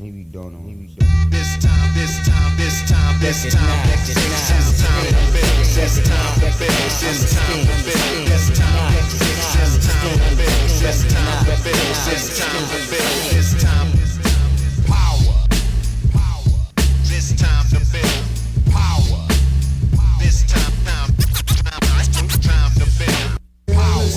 Maybe don't know. This time, next time to build. This time to build. This time to build. This time to build. This time to build. This time to build. This time to build. This time power. This time to build power. This time to build power. This time to build power.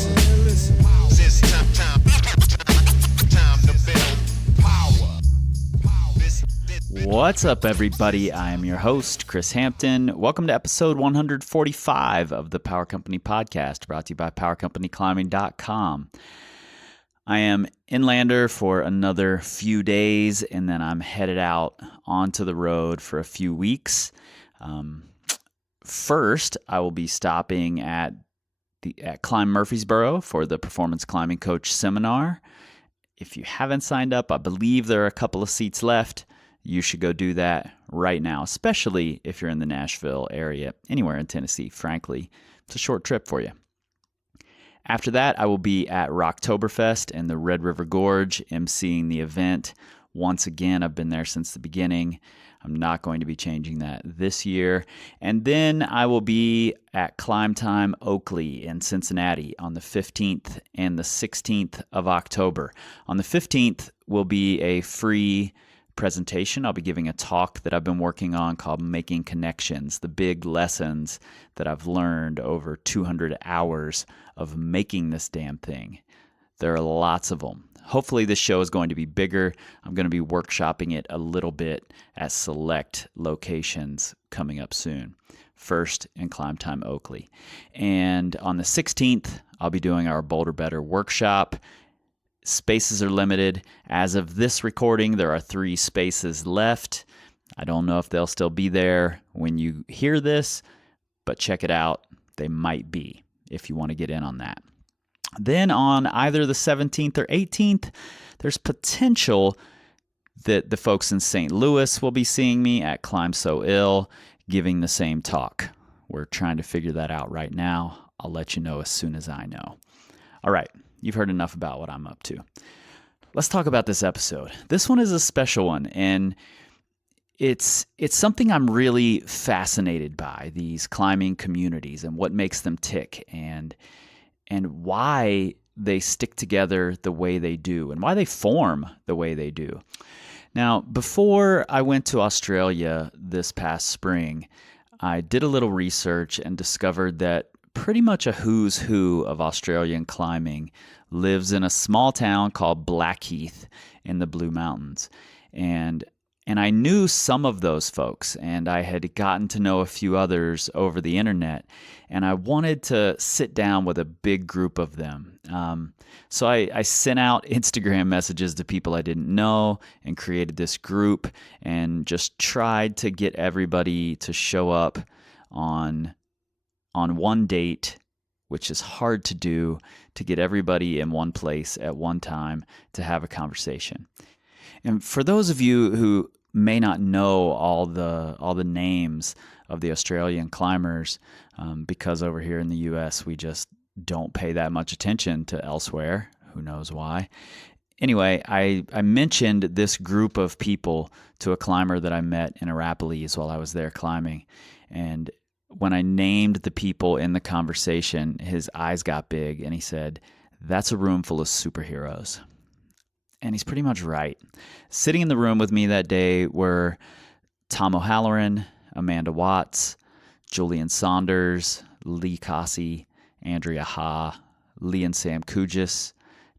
What's up, everybody? I am your host, Chris Hampton. Welcome to episode 145 of the Power Company Podcast, brought to you by PowerCompanyClimbing.com. I am inlander for another few days, and then I'm headed out onto the road for a few weeks. First, I will be stopping at Climb Murfreesboro for the Performance Climbing Coach Seminar. If you haven't signed up, I believe there are a couple of seats left. You should go do that right now, especially if you're in the Nashville area, anywhere in Tennessee, frankly. It's a short trip for you. After that, I will be at Rocktoberfest in the Red River Gorge, emceeing the event. Once again, I've been there since the beginning. I'm not going to be changing that this year. And then I will be at Climb Time Oakley in Cincinnati on the 15th and the 16th of October. On the 15th will be a free presentation. I'll be giving a talk that I've been working on called Making Connections, the big lessons that I've learned over 200 hours of making this damn thing. There are lots of them. Hopefully this show is going to be bigger. I'm going to be workshopping it a little bit at select locations coming up soon. First in Climb Time Oakley. And on the 16th, I'll be doing our Boulder Better workshop. Spaces are limited. As of this recording, there are 3 spaces left. I don't know if they'll still be there when you hear this, but check it out. They might be if you want to get in on that. Then on either the 17th or 18th, there's potential that the folks in St. Louis will be seeing me at Climb So Ill, giving the same talk. We're trying to figure that out right now. I'll let you know as soon as I know. All right. You've heard enough about what I'm up to. Let's talk about this episode. This one is a special one, and it's something I'm really fascinated by, these climbing communities and what makes them tick and why they stick together the way they do and why they form the way they do. Now, before I went to Australia this past spring, I did a little research and discovered that pretty much a who's who of Australian climbing lives in a small town called Blackheath in the Blue Mountains. And I knew some of those folks, and I had gotten to know a few others over the internet, and I wanted to sit down with a big group of them. So I sent out Instagram messages to people I didn't know and created this group and just tried to get everybody to show up on one date, which is hard to do, to get everybody in one place at one time to have a conversation. And for those of you who may not know all the names of the Australian climbers, because over here in the U.S. we just don't pay that much attention to elsewhere. Who knows why? Anyway, I mentioned this group of people to a climber that I met in Arapiles while I was there climbing, and when I named the people in the conversation, his eyes got big and he said, "That's a room full of superheroes." And he's pretty much right. Sitting in the room with me that day were Tom O'Halloran, Amanda Watts, Julian Saunders, Lee Cossey, Andrea Lee and Sam Cujes,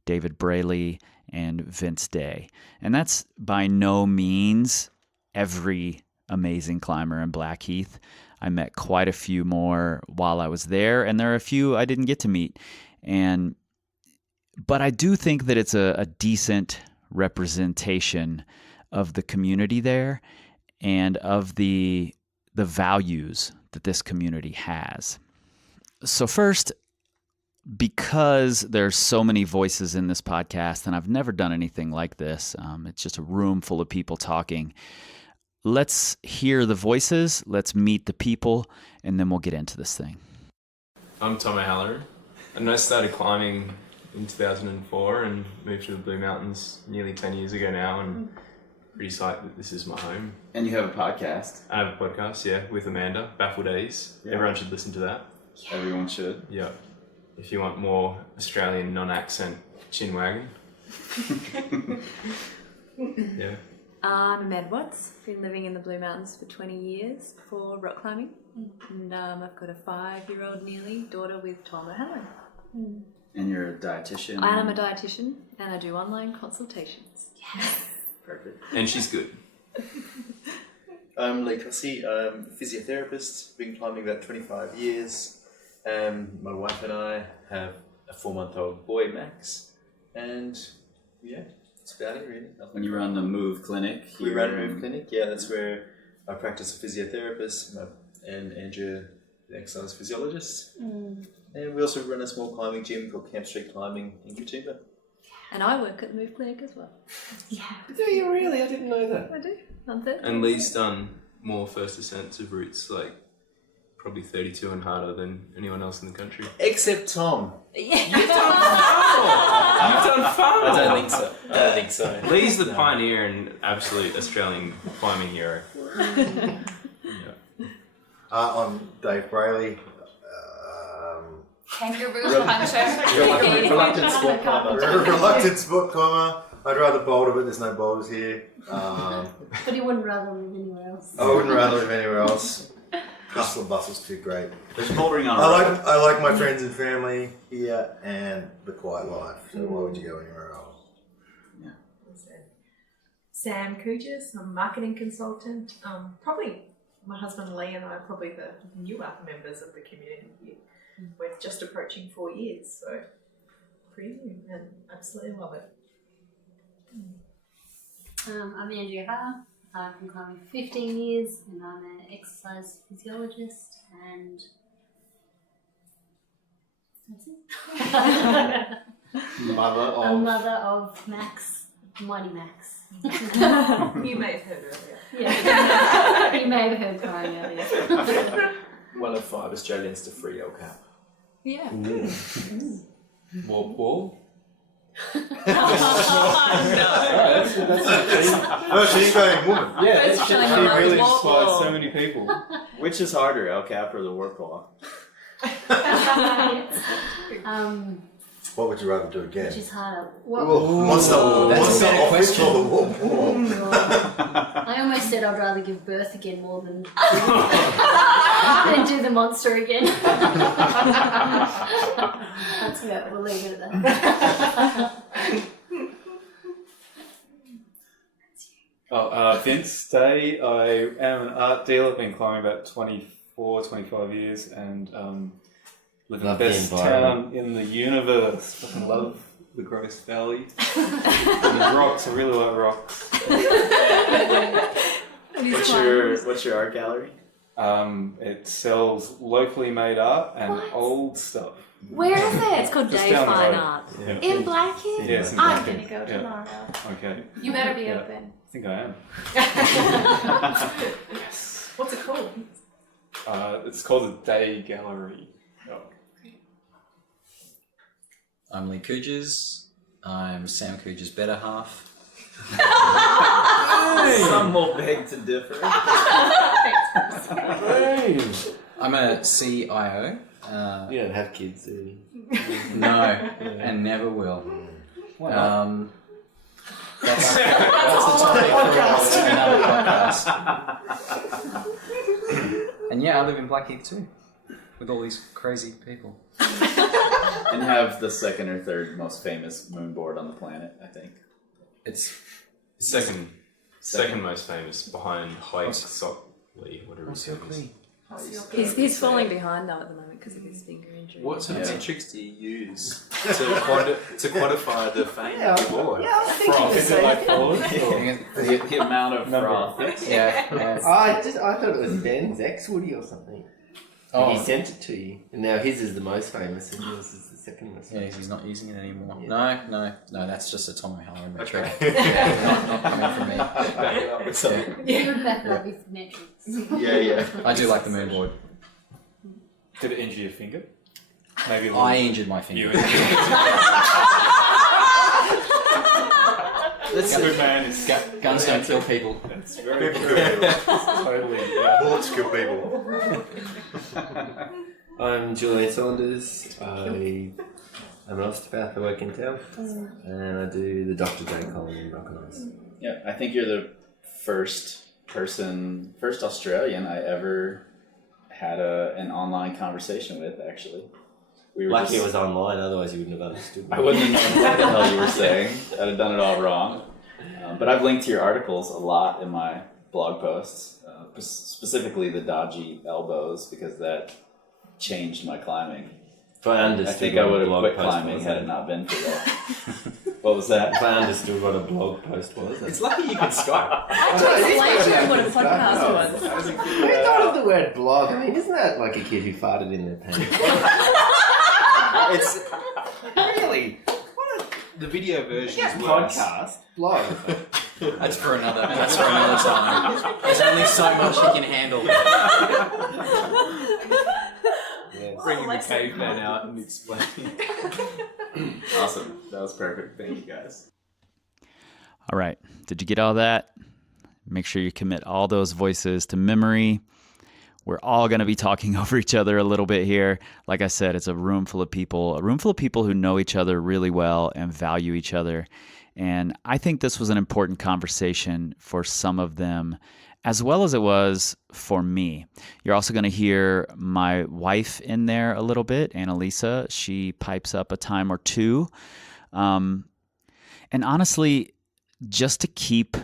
David Brailey, and Vince Day. And that's by no means every amazing climber in Blackheath. I met quite a few more while I was there, and there are a few I didn't get to meet. But I do think that it's a decent representation of the community there and of the values that this community has. So first, because there's so many voices in this podcast, and I've never done anything like this, it's just a room full of people talking. Let's hear the voices, let's meet the people, and then we'll get into this thing. I'm Tom O'Halloran, and I started climbing in 2004 and moved to the Blue Mountains nearly 10 years ago now, and pretty psyched that this is my home. And you have a podcast. I have a podcast, with Amanda, Baffle Days. Yeah. Everyone should listen to that. Yeah. Everyone should. Yeah. If you want more Australian non-accent chin wagon. Yeah. I'm Amanda Watts. Been living in the Blue Mountains for 20 years before rock climbing. And I've got a 5-year-old nearly daughter with Tom O'Halloran. And you're a dietitian. I am a dietitian and I do online consultations. Yes. Perfect. And she's good. I'm Cossey. I'm a physiotherapist. Been climbing about 25 years. My wife and I have a 4-month-old boy, Max. And that's about it really. When you run the Move Clinic We run a Move Clinic, that's where I practice as a physiotherapist and Andrea, the exercise physiologist. And we also run a small climbing gym called Camp Street Climbing in Katoomba. And I work at the Move Clinic as well. Yeah. Do you really? I didn't know that. I do. On Thursday. And Lee's done more first ascents of routes, like probably 32 and harder than anyone else in the country. Except Tom. Yeah. You've done far. I don't think so. Lee's the pioneer and absolute Australian climbing hero. I'm Dave Brailey. Kangaroo puncher. Reluctant sport climber. Reluctant sport climber. I'd rather boulder, but there's no boulders here. But you wouldn't rather live anywhere else. I wouldn't rather live anywhere else. Hustle and bustle's too great. There's bouldering on. I like my friends and family here and the quiet life. So why would you go anywhere else? Yeah. Sam Cujes. I'm a marketing consultant. Probably my husband Lee and I are probably the newer members of the community here. We're just approaching 4 years, so pretty new and absolutely love it. I'm Andrea. I've been climbing for 15 years and I'm an exercise physiologist and that's it. I'm mother of Max, Mighty Max. You may have heard earlier. Yeah, you may have heard crying earlier. One of 5 Australians to free LCAP. Yeah. Wall? Oh, so you're going woman. Yeah, First she time I really walk inspired wall. so many people. Which is harder, LCAP or the work wall? What would you rather do again? Which is harder. Monster office or the wall? I almost said I'd rather give birth again more than do the monster again. That's it. We'll leave it at that. Vince Day. I am an art dealer. I've been climbing about 25 years and live in the best town in the universe. Fucking love the Gross Valley. And the rocks, I really like rocks. What's your art gallery? It sells locally made art and What? old stuff. Where is it? It's called Just Day down the Fine road. Art. Yeah. In Blackheath? Yes, in I'm Blackheath. going to go tomorrow. Okay. You better be Yeah. open. I think I am. Yes. What's it called? It's called a Day Gallery. I'm Lee Cujes. I'm Sam Cujes' better half. Some will beg to differ. I'm a CIO. You don't have kids, do you? No, and never will. That's the topic for another podcast. And yeah, I live in Blackheath too, with all these crazy people. And have the second or third most famous moonboard on the planet, I think. It's Second most famous behind Hike Sockley, whatever his name is. He's falling behind now at the moment because of his finger injury. What sort of metrics do you use to quantify the fame of the board? Yeah, I was thinking the Is it same like thing. followers? The amount of froth. yeah. I thought it was Ben's ex-Woody or something. Oh, He sent it to you. And now his is the most famous and yours is the second most yeah, famous. he's not using it anymore. Yeah. No, that's just a Tom O'Halloran metric. Okay. not coming from me. Back it up with something. You would back it up with metrics. Yeah. I do like the moonboard. Did it injure your finger? Maybe a little. I injured my finger. You injured Good man is Guns don't kill people. It's very People true. kill people. Totally. Yeah. Bullets kill people. I'm Julian Saunders. I'm an osteopath. I work in town, and I do the Dr. J column in Arapiles. Yeah, I think you're the first Australian I ever had an online conversation with, actually. We were Lucky it was online, otherwise you wouldn't have understood. I wouldn't have known what the hell you were saying. I'd have done it all wrong. But I've linked to your articles a lot in my blog posts, specifically the dodgy elbows, because that changed my climbing. If I understood, I think I would have quit climbing had it not been for that. What was that? If I understood what a blog post was. It's lucky you can Skype. I had to explain to him what a podcast was. I thought of the word blog. I mean, isn't that like a kid who farted in their pants? It's really the video version is worse. Podcast blog. That's for another time. There's only so much you can handle. Bringing the caveman out and explaining. Awesome. That was perfect. Thank you, guys. All right. Did you get all that? Make sure you commit all those voices to memory. We're all going to be talking over each other a little bit here. Like I said, it's a room full of people who know each other really well and value each other. And I think this was an important conversation for some of them, as well as it was for me. You're also going to hear my wife in there a little bit, Annalisa. She pipes up a time or two. And honestly, just to keep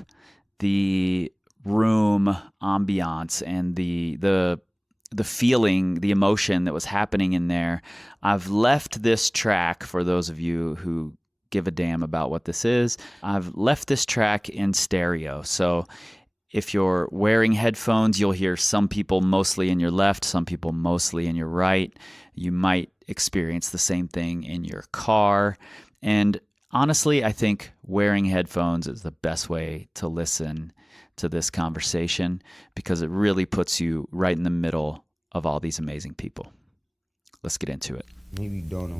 the room ambiance and the feeling, the emotion that was happening in there, I've left this track, for those of you who give a damn about what this is, I've left this track in stereo. So if you're wearing headphones, you'll hear some people mostly in your left, some people mostly in your right. You might experience the same thing in your car. And honestly, I think wearing headphones is the best way to listen to this conversation, because it really puts you right in the middle of all these amazing people. Let's get into it. Maybe don't know.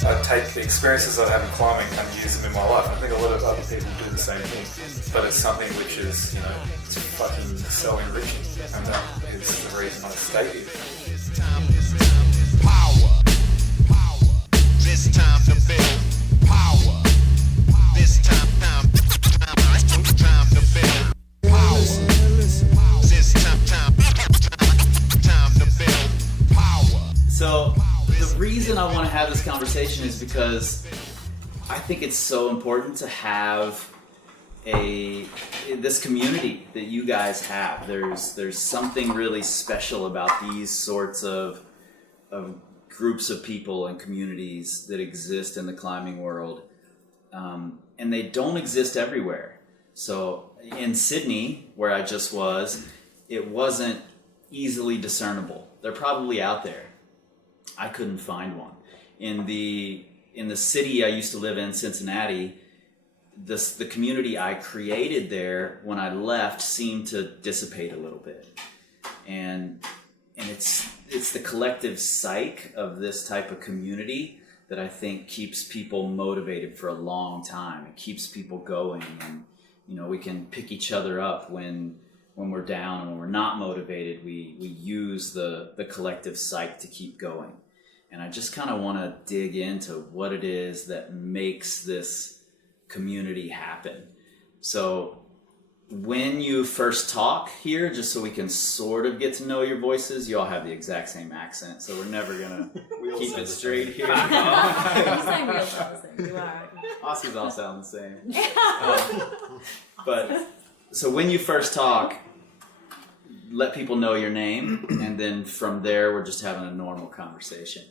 I take the experiences I have in climbing and use them in my life. I think a lot of other people do the same thing, but it's something which is, it's fucking so enriching, and that is the reason I stay here. Power. This time to build power. This time to build power. This time to build power. So the reason I want to have this conversation is because I think it's so important to have this community that you guys have. There's something really special about these sorts of groups of people and communities that exist in the climbing world, and they don't exist everywhere. So in Sydney, where I just was, it wasn't easily discernible. They're probably out there. I couldn't find one. In the city I used to live in, Cincinnati, the community I created there when I left seemed to dissipate a little bit. And it's the collective psyche of this type of community that I think keeps people motivated for a long time. It keeps people going, and we can pick each other up when we're down and when we're not motivated. We use the collective psyche to keep going. And I just kind of want to dig into what it is that makes this community happen. So when you first talk here, just so we can sort of get to know your voices, you all have the exact same accent, so we're never going to keep it straight here. You say we all sound the same. You are. Aussies all sound the same. But so when you first talk, let people know your name, and then from there we're just having a normal conversation.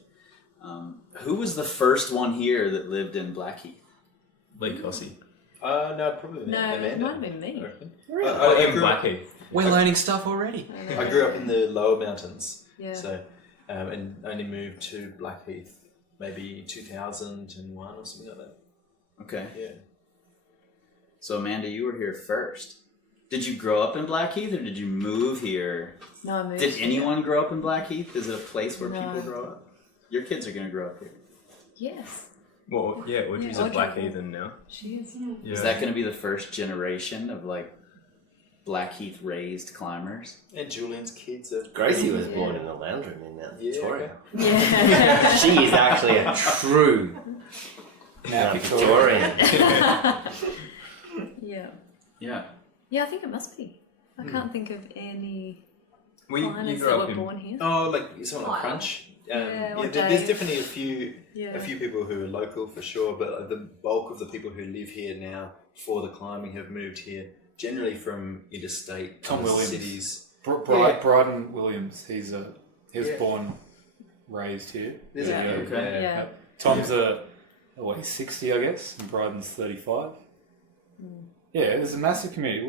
Who was the first one here that lived in Blackheath? Like Cossey. No, probably No, Amanda. it might have been me. I In Blackheath. We're learning stuff already. I grew up in the lower mountains, Yeah. so and only moved to Blackheath maybe 2001 or something like that. Okay. Yeah. So Amanda, you were here first. Did you grow up in Blackheath, or did you move here? No, I moved. Did anyone grow up in Blackheath? Is it a place where No. people grow up? Your kids are going to grow up here. Yes. Well, yeah, Audrey's a BlackHeathen now. She is. Yeah. Is that going to be the first generation of like Blackheath raised climbers? And Julian's kids are. Gracie was born in the lounge room in Mount Victoria. Yeah. She is actually a true Mount Victorian. Yeah. Yeah. Yeah, I think it must be. I can't think of any You climbers grew that up were in... born here. Oh, like someone like Crunch. or There's Dave. definitely Yeah. a few people who are local for sure, but the bulk of the people who live here now for the climbing have moved here, generally from interstate Tom Williams. cities. Bryden Williams, he was born, raised here. There's Yeah. a few, Yeah. yeah. Tom's he's 60, I guess, and Bryden's 35. Yeah, there's a massive community.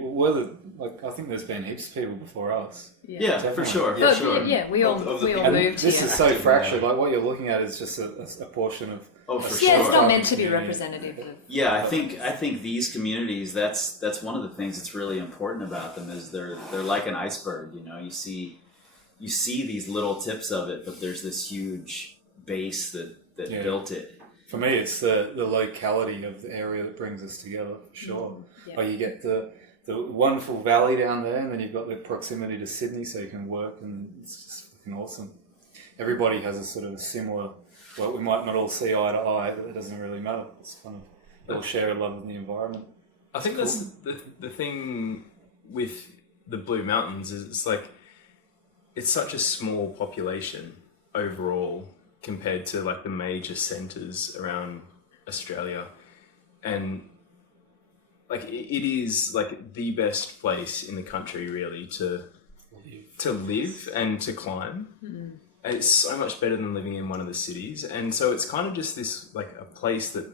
I think there's been heaps of people before us. Yeah, for sure. Oh, For sure. yeah, we all Of the we all people- moved This here. is so fractured. Like what you're looking at is just a portion of. Oh, for Yeah, sure. it's not meant to be representative of. Yeah, I think these communities. That's one of the things that's really important about them is they're like an iceberg. You know, you see these little tips of it, but there's this huge base that built it. For me, it's the locality of the area that brings us together, for sure. Yeah. Like you get the wonderful valley down there, and then you've got the proximity to Sydney, so you can work, and it's just fucking awesome. Everybody has a sort of a similar. Well, we might not all see eye to eye, but it doesn't really matter. It's kind of all share a love of the environment. I think that's the thing with the Blue Mountains is it's such a small population overall compared to like the major centres around Australia, and like it is like the best place in the country really to live and to climb. Mm-hmm. It's so much better than living in one of the cities, and so it's kind of just this like a place that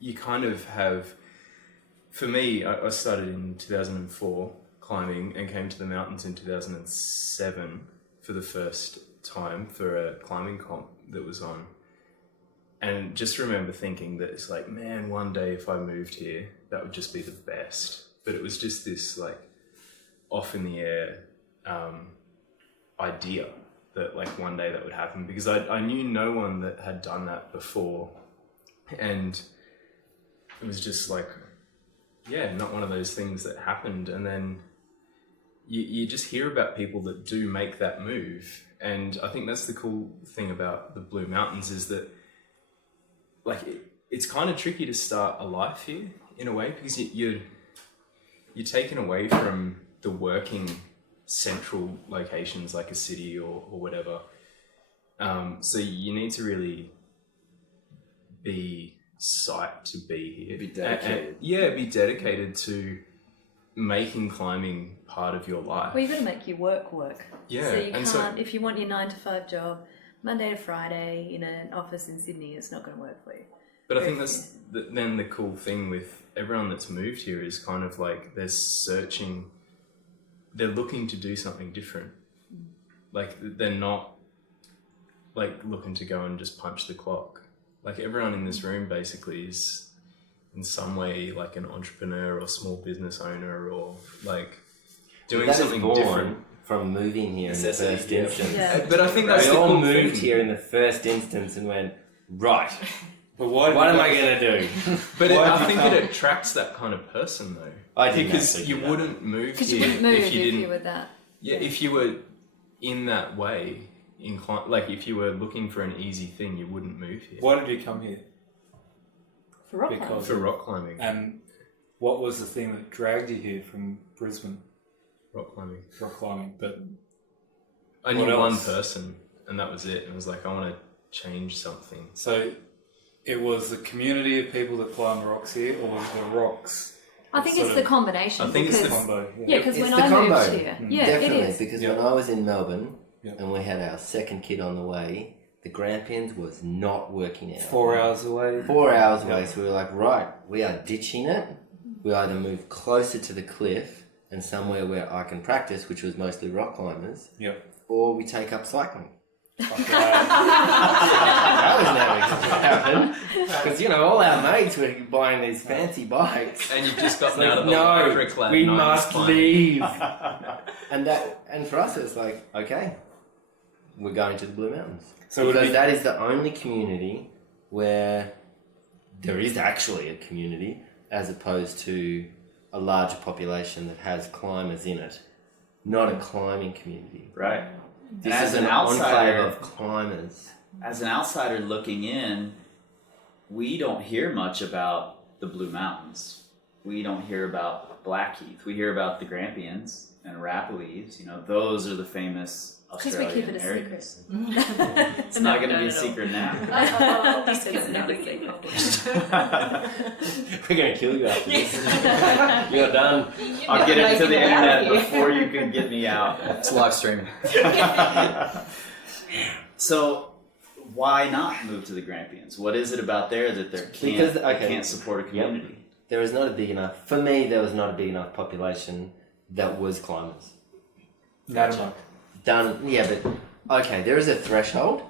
you kind of have. For me, I started in 2004 climbing and came to the mountains in 2007 for the first time for a climbing comp that was on, and just remember thinking that it's like, man, one day if I moved here, that would just be the best. But it was just this like off in the air idea that like one day that would happen, because I knew no one that had done that before, and it was just like, yeah, not one of those things that happened. And then you just hear about people that do make that move, and I think that's the cool thing about the Blue Mountains is that like it's kind of tricky to start a life here in a way, because you're taken away from the working central locations like a city or whatever. So you need to really be psyched to be here. Be dedicated. Be dedicated to making climbing part of your life. Well, you've got to make your work work. Yeah, So you and can't, if you want your 9 to 5 job, Monday to Friday in an office in Sydney, it's not going to work for you. But I think that's then the cool thing with everyone that's moved here is kind of like they're looking to do something different. Like they're not like looking to go and just punch the clock. Like everyone in this room basically is in some way like an entrepreneur or small business owner or like doing something different. From moving here in the first instance. Yeah. But I think that's we the all cool moved thing. here in the first instance and went, right, But what am I going to do? But I think it attracts that kind of person though. I didn't because actually you do that. wouldn't move Because here you wouldn't move if you didn't. were that. Yeah, if you were in that way inclined, like if you were looking for an easy thing, you wouldn't move here. Why did you come here? For rock climbing. For rock climbing. And what was the thing that dragged you here from Brisbane? Rock climbing. Rock climbing, but I knew what one else? person, and that was it. And I was like, I want to change something. So it was the community of people that climbed rocks here, or was it the rocks? I think it's the combination. I think it's the combo. Yeah, because It's when the I combo. moved here, yeah, Definitely, it is. because Yeah. when I was in Melbourne Yeah. and we had our second kid on the way, the Grampians was not working out. 4 hours away. 4 hours away, so we were like, right, we are ditching it. We either move closer to the cliff and somewhere where I can practice, which was mostly rock climbers, Yeah. or we take up cycling. Fuck that. That was never going to happen. Because, you know, all our mates were buying these fancy bikes. And you've just gotten It's out like, of the no, Africlad we 90s must climbing. leave. And for us, it's like, okay, we're going to the Blue Mountains. So would it because be- that is the only community where there is actually a community as opposed to a larger population that has climbers in it, not a climbing community. Right. This And is as an an outsider, enclave of climbers. as an outsider looking in, we don't hear much about the Blue Mountains. We don't hear about Blackheath. We hear about the Grampians and Arapiles. You know, those are the famous Because we keep Australian it a areas. secret. It's not going to be a secret now. You said it's never a secret. We're going to kill you after this. You're done. I'll get it to the Making it out internet of here. before you can get me out. It's live streaming. So, why not move to the Grampians? What is it about there that they can't support a community? There is not a big enough, for me, there was not a big enough population that was climbers. Gotcha. Yeah, but, okay, there is a threshold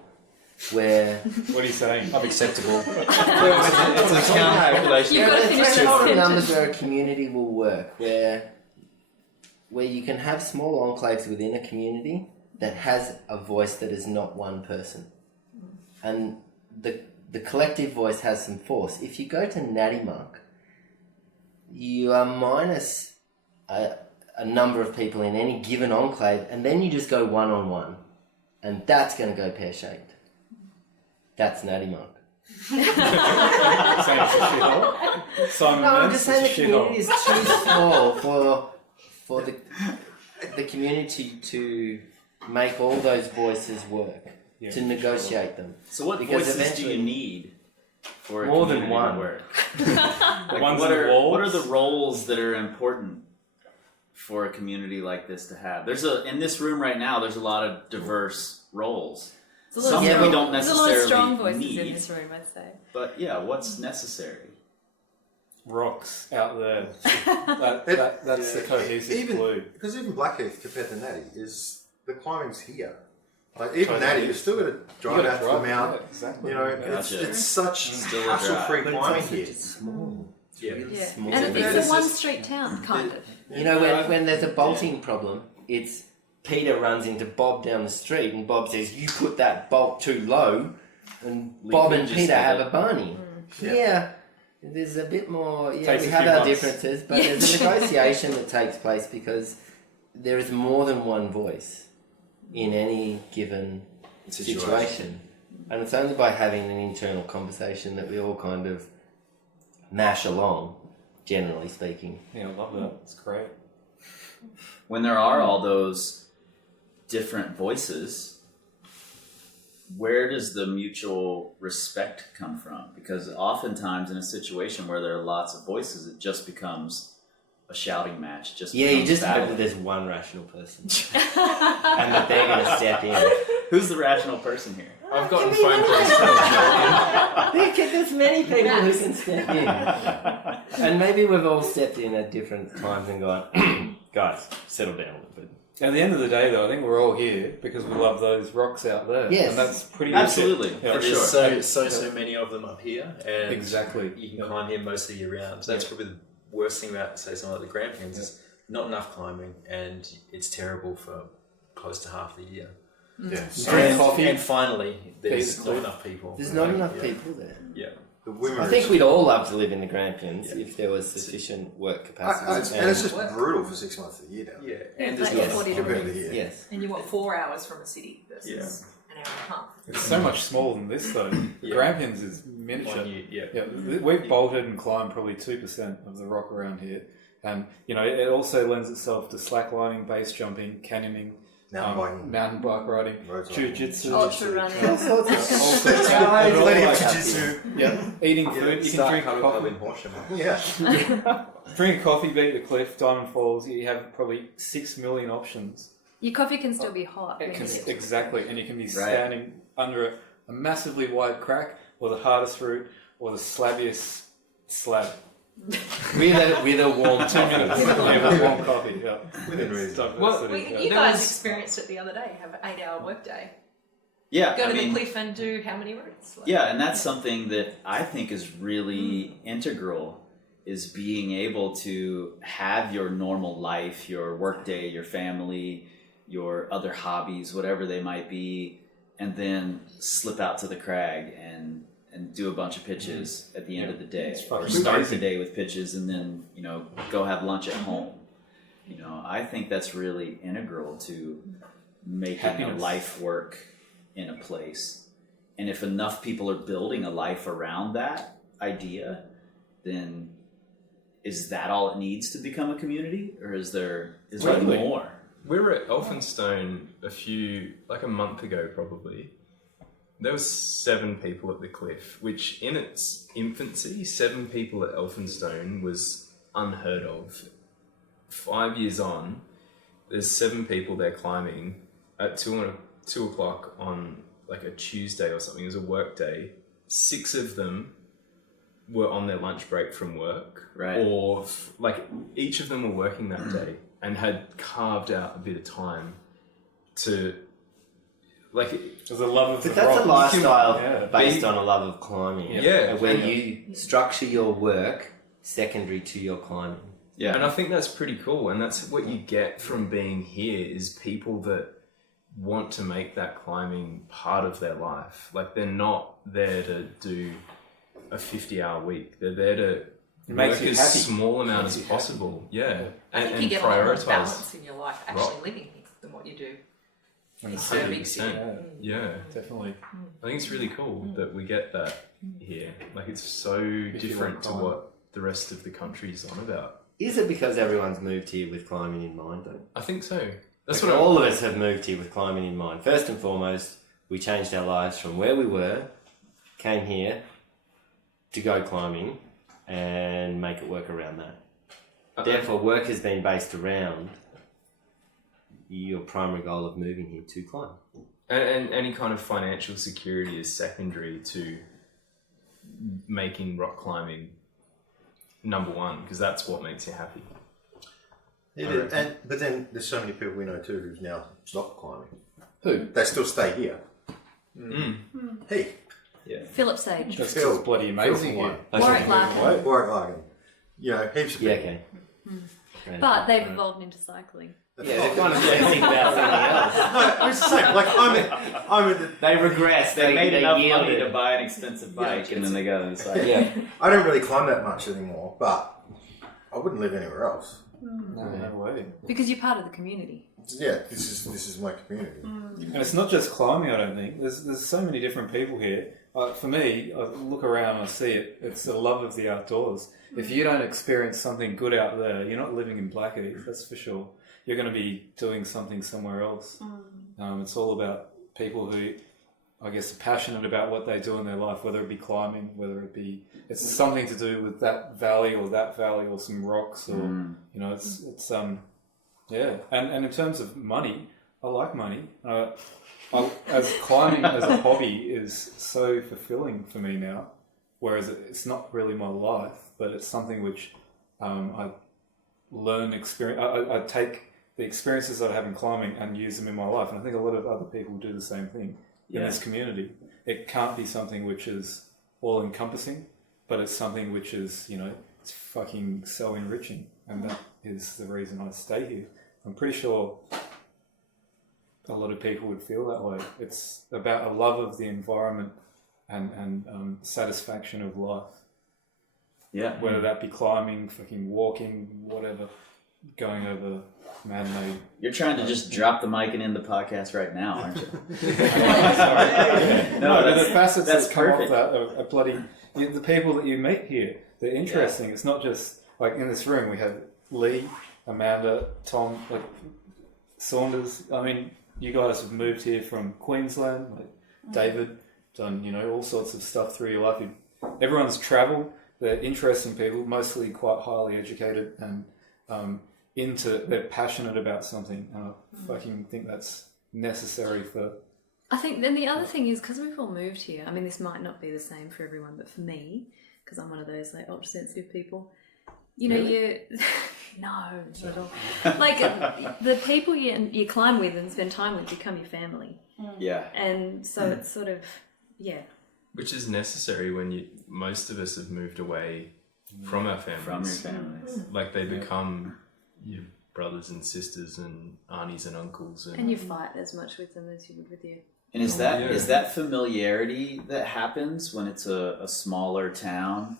where... What are you saying? Of acceptable. It's a town population. You've got to finish threshold of this numbers sentence. where a community will work, where you can have small enclaves within a community that has a voice that is not one person. And the collective voice has some force. If you go to Natty Monk, you are minus a number of people in any given enclave, and then you just go one-on-one. And that's going to go pear-shaped. That's Natty Monk. Simon No, I'm Menz, just saying the it's a shithole. community is too small for the community to make all those voices work, Yeah. to negotiate them. So what Because voices do eventually- you need for a More than community one. to work? The ones what in the are walls? what are the roles that are important for a community like this to have? In this room right now, there's a lot of diverse roles. There's a lot Some of that we strong- don't There's a lot of strong necessarily voices in need, this room, I'd say. but yeah, what's necessary? Rocks out there. That's the cohesive glue. Because even Blackheath compared to Natty is the climbing's here. Like even Natty, you've still got to drive out to the mount. Yeah, exactly. You know, Gotcha. it's such Still a hassle-free But it's climbing also here. just small. It's Yeah. really Yeah. small. And But it's it's a one just- street town, kind of. You know, when there's a bolting problem, it's Peter runs into Bob down the street, and Bob says, "You put that bolt too low," and Bob and just Peter did have it. a Barney. Yeah. Yeah, there's a bit more. Yeah, Takes we a have few our months. differences, but there's a negotiation that takes place because there is more than one voice in any given situation. And it's only by having an internal conversation that we all kind of mash along, generally speaking. Yeah, I love that. It's great. When there are all those different voices, where does the mutual respect come from? Because oftentimes in a situation where there are lots of voices, it just becomes a shouting match. Yeah, you just battle. hope that there's one rational person and that they're going to step in. Who's the rational person here? I've gotten phone calls from There's many people who can step in. And maybe we've all stepped in at different times and gone, guys, settle down a little bit. At the end of the day, though, I think we're all here because we love those rocks out there. Yes. And that's pretty Absolutely. much it. Yeah, For There's sure. so many of them up here, and Exactly. you can climb here most of the year round. So that's probably the worst thing about, say, something like the Grampians is not enough climbing, and it's terrible for close to half the year. Yeah. And finally, there's Basically. not enough people. There's not enough Yeah. people there. Yeah. The women I are think just- we'd all love to live in the Grampians if there was sufficient work capacity. and it's just brutal for 6 months of the year down there. Yeah. And It's there's like not 40 compared to degrees. here. Yes. And you want 4 hours from a city versus an hour and a half. It's so much smaller than this, though. The Yeah. Grampians is miniature. Yeah, we've bolted and climbed probably 2% of the rock around here. And, you know, it also lends itself to slacklining, base jumping, canyoning, mountain bike riding, jiu-jitsu. Ultra running. All sorts of sorts. guys, Lady all of like jiu-jitsu. Yeah, eating food. You can drink coffee. Yeah. Drink a coffee, beat the cliff, Diamond Falls. You have probably 6 million options. Your coffee can still be hot. It when can, you get- exactly, and you can be standing under a massively wide crack, or the hardest route, or the slabbiest slab. with a warm 2 minutes. Yeah, with warm coffee. Yeah, Within reason. You guys experienced it the other day. Have an 8-hour workday. Yeah, Go to I mean, the cliff and do how many routes? Like, yeah, and that's something that I think is really integral, is being able to have your normal life, your workday, your family, your other hobbies, whatever they might be, and then slip out to the crag and and do a bunch of pitches at the end of the day, It's or fucking start amazing. the day with pitches, and then go have lunch at home. I think that's really integral to making Happiness. a life work in a place. And if enough people are building a life around that idea, then is that all it needs to become a community, or is there more? We were at Elphinstone a month ago probably. There was 7 people at the cliff, which in its infancy, 7 people at Elphinstone was unheard of. 5 years on, there's 7 people there climbing at 2 o'clock on like a Tuesday or something. It was a work day. 6 of them were on their lunch break from work, right? Or each of them were working that day and had carved out a bit of time to There's a love of the But that's a rock. lifestyle based on a love of climbing. Yeah. Where you structure your work secondary to your climbing. Yeah. And I think that's pretty cool. And that's what you get from being here is people that want to make that climbing part of their life. Like they're not there to do a 50-hour week. They're there to work as small amount as possible. Yeah. I think And you get a lot more prioritize. balance in your life actually living here than what you do. And serving 100%. Yeah. Definitely. I think it's really cool that we get that here. Like it's so different to what the rest of the country's on about. Is it because everyone's moved here with climbing in mind, though? I think so. That's Like what all of us have moved here with climbing in mind. First and foremost, we changed our lives from where we were, came here to go climbing and make it work around that. Therefore, work has been based around your primary goal of moving here to climb. And any kind of financial security is secondary to making rock climbing number one, because that's what makes you happy. Yeah, but then there's so many people we know too who've now stopped climbing. Who? They still stay here. Hey. Yeah. Philip Sage. That's just bloody amazing. One. Warwick Larkin. Warwick Larkin. Heaps of people. Okay. But they've evolved into cycling. Yeah, they're kind of thinking about something else. No, it's the same. Like they regress. They made they enough yield money it. to buy an expensive bike, and then they got on the side. Yeah. I don't really climb that much anymore, but I wouldn't live anywhere else. No way. Because you're part of the community. Yeah, this is my community. And it's not just climbing, I don't think. There's so many different people here. For me, I look around and I see it. It's a love of the outdoors. If you don't experience something good out there, you're not living in Blackheath, that's for sure. You're going to be doing something somewhere else. It's all about people who, I guess, are passionate about what they do in their life, whether it be climbing, whether it be... It's something to do with that valley or some rocks or, it's yeah. And in terms of money, I like money. As climbing as a hobby is so fulfilling for me now, whereas it's not really my life, but it's something which I learn experience. I take the experiences that I have in climbing and use them in my life, and I think a lot of other people do the same thing in this community. It can't be something which is all encompassing, but it's something which is, it's fucking so enriching, and that is the reason I stay here. I'm pretty sure a lot of people would feel that way. It's about a love of the environment and satisfaction of life. Yeah. Whether that be climbing, fucking walking, whatever, going over man-made. You're trying to just drop the mic and end the podcast right now, aren't you? No, the facets that's that come perfect. off that are bloody... The people that you meet here, they're interesting. It's not just... Like, in this room, we have Lee, Amanda, Tom, like Saunders. I mean, you guys have moved here from Queensland, like David, done, all sorts of stuff through your life. Everyone's travelled. They're interesting people, mostly quite highly educated and they're passionate about something. And I fucking think that's necessary for... I think then the other thing is, because we've all moved here, I mean, this might not be the same for everyone, but for me, because I'm one of those like ultra sensitive people, Really? no, not at all. Like the people you climb with and spend time with become your family. Yeah. And so it's sort of, Which is necessary when most of us have moved away from our families. From your families. Like they become your brothers and sisters and aunties and uncles. and you fight as much with them as you would with your And is that familiarity that happens when it's a smaller town?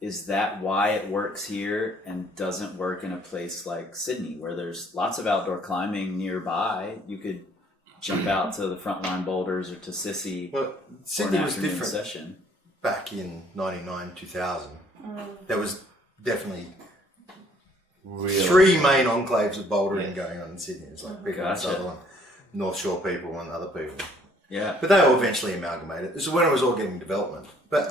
Is that why it works here and doesn't work in a place like Sydney, where there's lots of outdoor climbing nearby? You could jump out to the Frontline Boulders or to Sissy Well, for an Sydney was afternoon different session. back in 99, 2000. There was definitely three main enclaves of bouldering going on in Sydney. It's like people in Sutherland, North Shore people and other people. Yeah. But they all eventually amalgamated. This is when it was all getting development. But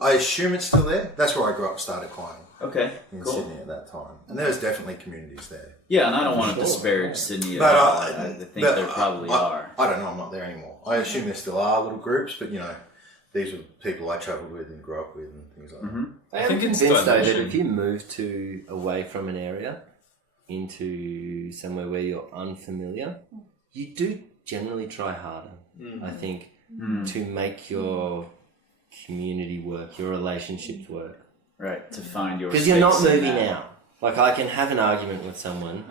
I assume it's still there. That's where I grew up, started climbing. Okay, in cool. Sydney at that time. And there was definitely communities there. Yeah, and I don't want to disparage Sydney at all. I think there probably are. I don't know, I'm not there anymore. I assume there still are little groups, but these were people I travelled with and grew up with and things like that. I am convinced though that if you move away from an area into somewhere where you're unfamiliar, you do generally try harder, I think, to make your community work, your relationships work. Right, to find your Because you're not moving out. Like, I can have an argument with someone,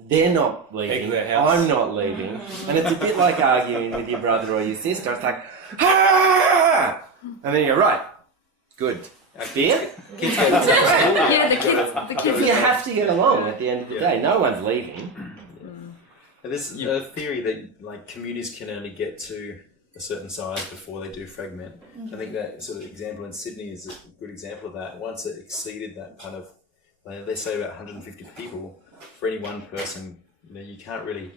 they're not leaving, I'm not leaving, and it's a bit like arguing with your brother or your sister. It's like, ah! And then you're right. Good. A beer? Kids get the kids. You have to get along at the end of the day. No one's leaving. And there's a theory that like communities can only get to a certain size before they do fragment. I think that sort of example in Sydney is a good example of that. Once it exceeded that kind of, like, let's say about 150 people, for any one person, you can't really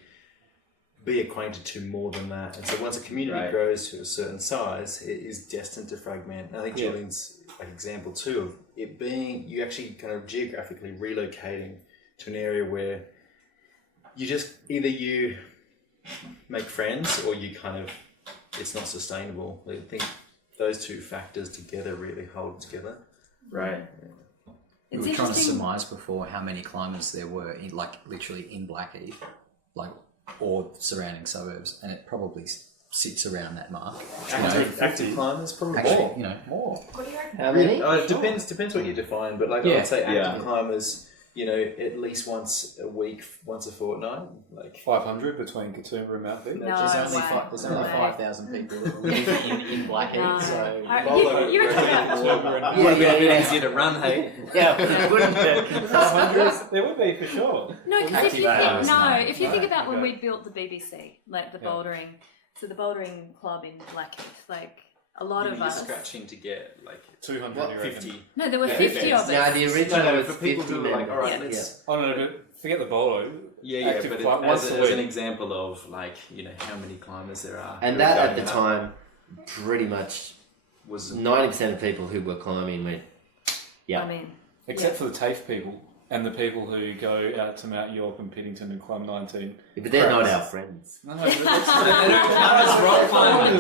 be acquainted to more than that. And so once a community grows to a certain size, it is destined to fragment. And I think Julian's like example too of it being, you actually kind of geographically relocating to an area where you just, either you make friends or you kind of, it's not sustainable. I think those two factors together really hold together. Right. We were trying to surmise before how many climbers there were, literally in Blackheath, or surrounding suburbs, and it probably sits around that mark. Active climbers, probably more. What do you reckon? How many? It depends what you define, but I would say active climbers, at least once a week, once a fortnight, 500 between Katoomba and Mount Beach. There's only 5,000 people that live in Blackheath, so You're a bit easier to run, hey? Yeah, wouldn't it? 500? There would be for sure. No, because if you think about when we built the BBC, like the bouldering, so the bouldering club in Blackheath, a lot of us scratching to get 200, 50. No, there were 50 of us. No, the original was for people 50 who are like, all right, let's... Oh no, but forget the bolo. But as an example of how many climbers there are. And that at the time, pretty much was 90% of people who were climbing went, except for the TAFE people and the people who go out to Mount York and Piddington and climb 19. Yeah, but they're not our friends. No, but that's rock climbing.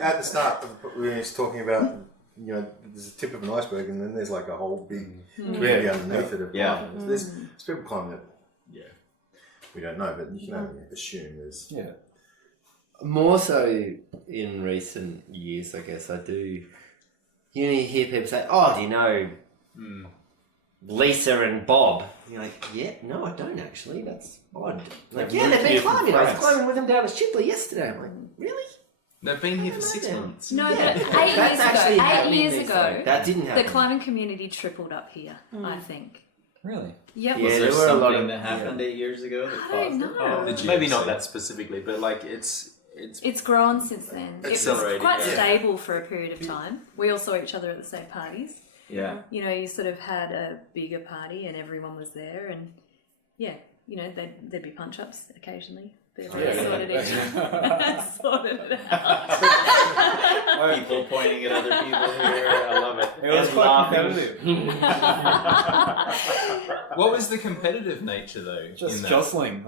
At the start, we were just talking about, there's a tip of an iceberg and then there's a whole big community underneath it. There's people climbing it. Yeah. We don't know, but you can only assume there's... Yeah. More so in recent years, I guess, I do... You hear people say, oh, do you know Lisa and Bob? And you're like, yeah, no, I don't actually. That's odd. They've been climbing. I was climbing with them down at Shipley yesterday. I'm like, really? They've been here for 6 months. No, Yeah. but That's 8 years ago, that didn't happen. the climbing community tripled up here, I think. Really? Yep. Yeah, Was there there were a lot something of- that happened 8 years ago that I don't caused it? know. Maybe not that specifically, but It's grown since then. It was Accelerated, quite stable for a period of time. We all saw each other at the same parties. Yeah. You sort of had a bigger party and everyone was there, and there'd be punch-ups occasionally. But everyone sorted it out. People pointing at other people here. I love it. It was quite competitive. What was the competitive nature though? Just jostling,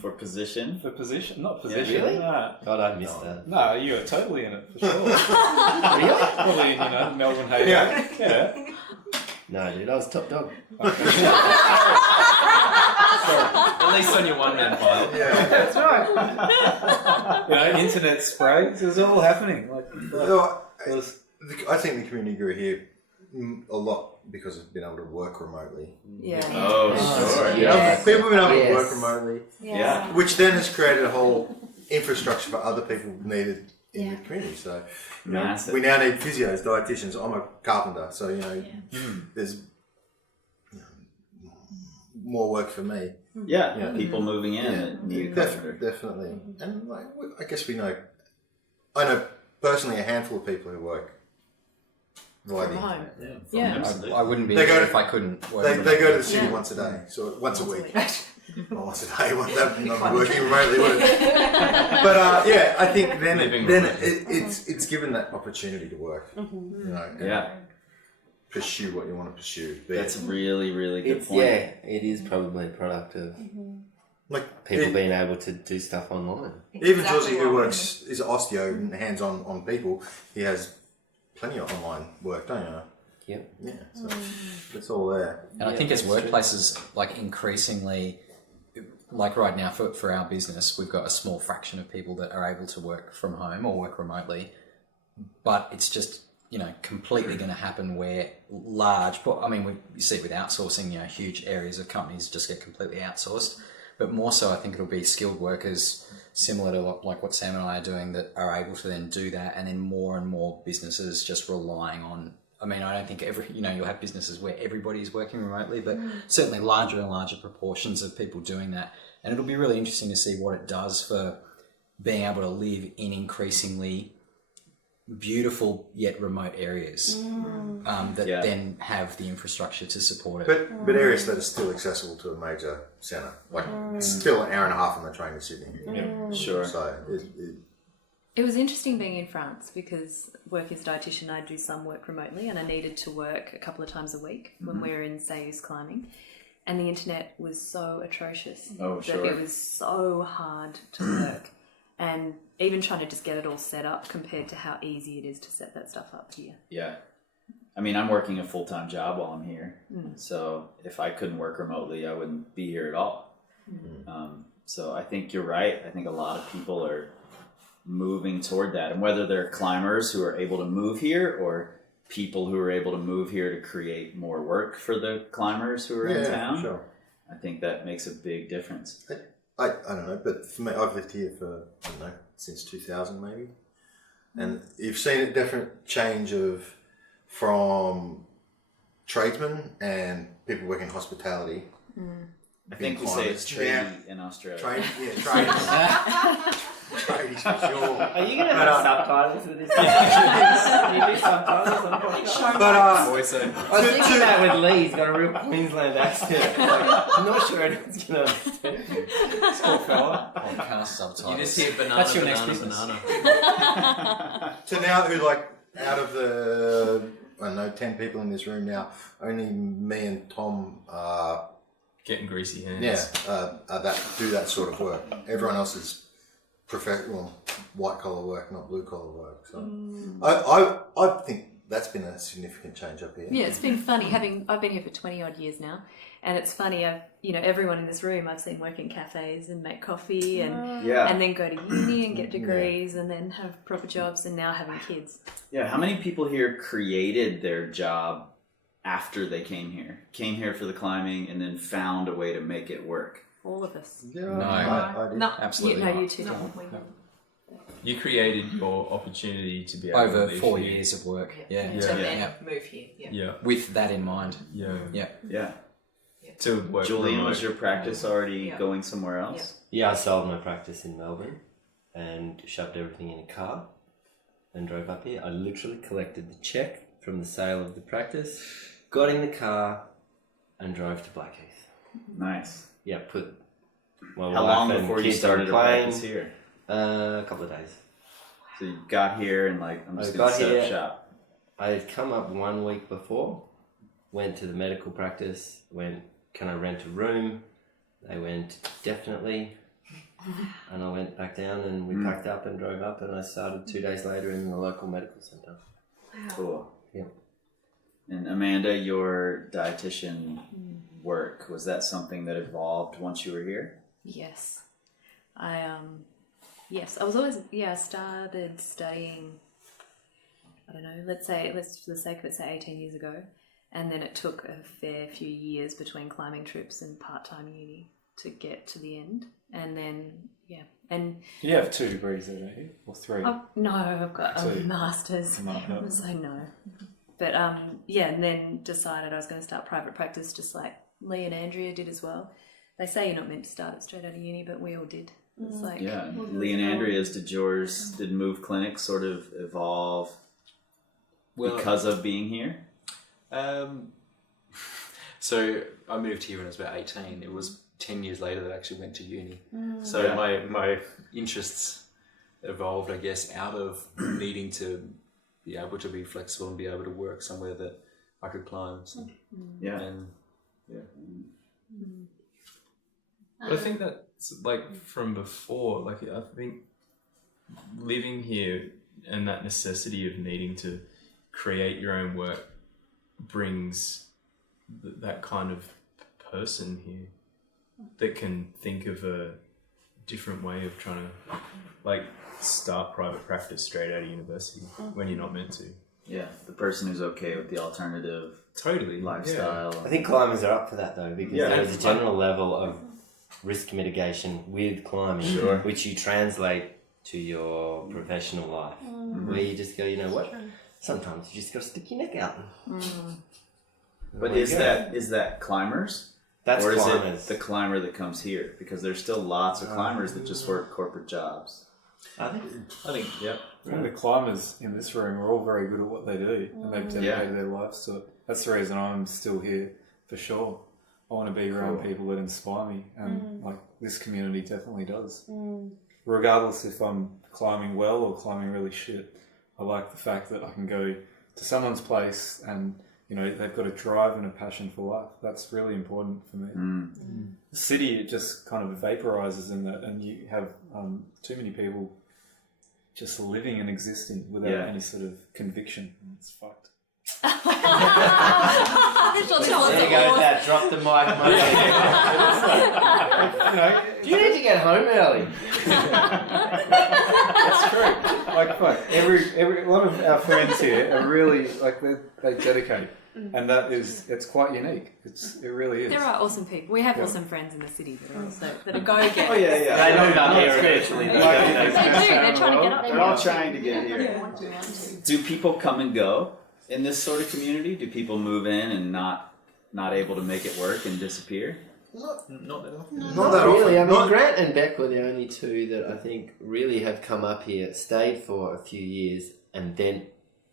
For position. For position, not position. Really? No. God, I missed that. No, you were totally in it for sure. Really? Probably in, Melbourne Hay. Yeah. No, dude, I was top dog. At least on your one-man pile. Yeah. That's right. Internet sprays, it was all happening. I think the community grew here a lot because I've been able to work remotely. Yeah. Oh, sure. Yeah, people have been able to work Yes. remotely, Yeah. which then has created a whole infrastructure for other people needed in the community. So you know, Massive. we now need physios, dietitians. I'm a carpenter, so you know there's more work for me. Yeah. Yeah. People moving in that need a carpenter. Definitely. And like, I guess I know personally a handful of people who work via the Home. internet. Yeah. I wouldn't be They there go if to- I couldn't work. They go to the city Yeah. once a day, so once a week. Not once a day, that would not Quite be working remotely, would it? But yeah, I think then Living it's given that opportunity to work, you know, and Yeah. pursue what you want to pursue. Be That's it- a really, really good It's point. it is probably a product of like people being able to do stuff online. even Exactly Josie, who what works is osteo and hands-on on people, he has plenty of online work, don't you? Yep. Yeah, so it's all there. And I think as workplaces, like increasingly, like right now for our business, we've got a small fraction of people that are able to work from home or work remotely, but it's just, you know, completely going to happen where we see it with outsourcing, you know, huge areas of companies just get completely outsourced, but more so I think it'll be skilled workers similar to like what Sam and I are doing that are able to then do that, and then more and more businesses just relying on, I mean, I don't think you'll have businesses where everybody's working remotely, but certainly larger and larger proportions of people doing that. And it'll be really interesting to see what it does for being able to live in increasingly beautiful yet remote areas that then have the infrastructure to support it. But areas that are still accessible to a major centre, like it's still an hour and a half on the train to Sydney. Yeah, sure. So It was interesting being in France because working as a dietitian, I do some work remotely, and I needed to work a couple of times a week when we were in Sayus climbing, and the internet was so atrocious that it was so hard to work, and even trying to just get it all set up compared to how easy it is to set that stuff up here. Yeah. I mean, I'm working a full-time job while I'm here, so if I couldn't work remotely, I wouldn't be here at all. So I think you're right. I think a lot of people are moving toward that, and whether they're climbers who are able to move here or people who are able to move here to create more work for the climbers who are in town, sure. I think that makes a big difference. I don't know, but for me, I've lived here for, I don't know, since 2000 maybe, and you've seen a different change from tradesmen and people working hospitality. I think we say it's tradie in Australia. Tradies. Tradies for sure. Are you going to have subtitles for this? Do you do subtitles on the podcast? But I was thinking that with Lee, he's got a real Queensland accent. Like, I'm not sure anyone's going to understand. Small fella. Podcast subtitles. You just hear banana, That's your next banana, business. banana. So now, who like out of the, I don't know, 10 people in this room now, only me and Tom are Getting greasy hands. that do that sort of work. Everyone else is professional, white collar work, not blue collar work. So I think that's been a significant change up here. Yeah, it's been funny I've been here for 20 odd years now, and it's funny. Everyone in this room I've seen work in cafes and make coffee and then go to uni and get degrees and then have proper jobs and now having kids. Yeah, how many people here created their job after they came here for the climbing and then found a way to make it work? All of us. Yeah, No. I did. No, Absolutely no, not. you two. No. You created your opportunity to be able to Over live 4 here. years of work. Yeah. To Yeah. then move here. Yeah. Yeah, With that in mind. yeah. Yeah. To work Julian, remote. was your practice already Yeah. going somewhere else? Yeah, I sold my practice in Melbourne and shoved everything in a car and drove up here. I literally collected the check from the sale of the practice, got in the car and drove to Blackheath. Nice. Yeah, put my How wife long and before you kids started on a a plane. practice here? A couple of days. So you got here and I'm just I going to got set here. up shop. I had come up 1 week before, went to the medical practice, went, can I rent a room? They went, definitely. And I went back down and we packed up and drove up and I started 2 days later in the local medical centre. Cool. Yeah. And Amanda, your dietitian work, was that something that evolved once you were here? Yes. I was always, I started studying I don't know, let's for the sake of it, say 18 years ago. And then it took a fair few years between climbing trips and part-time uni to get to the end. And then, and... You have 2 degrees there, don't you? Or 3? No, I've got a 2. master's. So no. But and then decided I was going to start private practice just like Lee and Andrea did as well. They say you're not meant to start it straight out of uni, but we all did. It's like, Lee and Andrea's, did Move Clinic sort of evolve because of being here? So I moved here when I was about 18. It was 10 years later that I actually went to uni. So my interests evolved, I guess, out of needing to be able to be flexible and be able to work somewhere that I could climb. So, But I think that's like from before. Like I think living here and that necessity of needing to create your own work brings that kind of person here that can think of a different way of trying to like start private practice straight out of university when you're not meant to. Yeah, the person who's okay with the alternative lifestyle. I think climbers are up for that though, because there's a general level of risk mitigation with climbing, which you translate to your professional life, where you just go, you know what? Sometimes you just got to stick your neck out. But is that climbers? That's or climbers. Is it the climber that comes here? Because there's still lots of climbers that just work corporate jobs. I think I think the climbers in this room are all very good at what they do, and they've dedicated their lives to it. That's the reason I'm still here, for sure. I want to be around people that inspire me, and like this community definitely does. Regardless if I'm climbing well or climbing really shit, I like the fact that I can go to someone's place and, you know, they've got a drive and a passion for life. That's really important for me. The city, it just kind of vaporizes in that, and you have too many people just living and existing without any sort of conviction. It's fucked. There you go, Dad. Drop the mic, mate. You need to get home early. That's true. Like, fuck. A lot of our friends here are really like they dedicate, and it's quite unique. It really is. There are awesome people. We have awesome friends in the city that are also that are go-getters. Oh yeah. They move up here eventually. They do. They're trying to get up there. They're all trying to get here. Do people come and go in this sort of community? Do people move in and not able to make it work and disappear? Not that often. Not that really. I mean, Grant and Beck were the only two that I think really have come up here, stayed for a few years, and then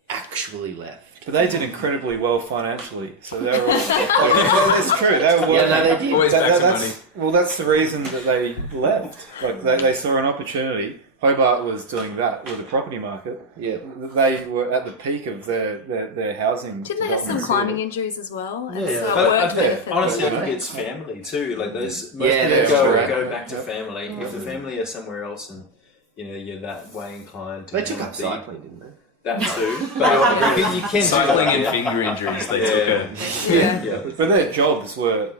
actually left. But they did incredibly well financially, so they were all... it's true, they were working. Yeah, no, they did. Always back to money. Well, that's the reason that they left. Like, they saw an opportunity. Hobart was doing that with the property market. Yeah. They were at the peak of their housing. Didn't they have some climbing injuries as well? Yeah. So But honestly, I think it's family too. Like those, most people go back to family. If the family are somewhere else and, you know, you're that way inclined to... They took up cycling, didn't they? That too. But you can cycling and finger injuries. They took But their jobs were...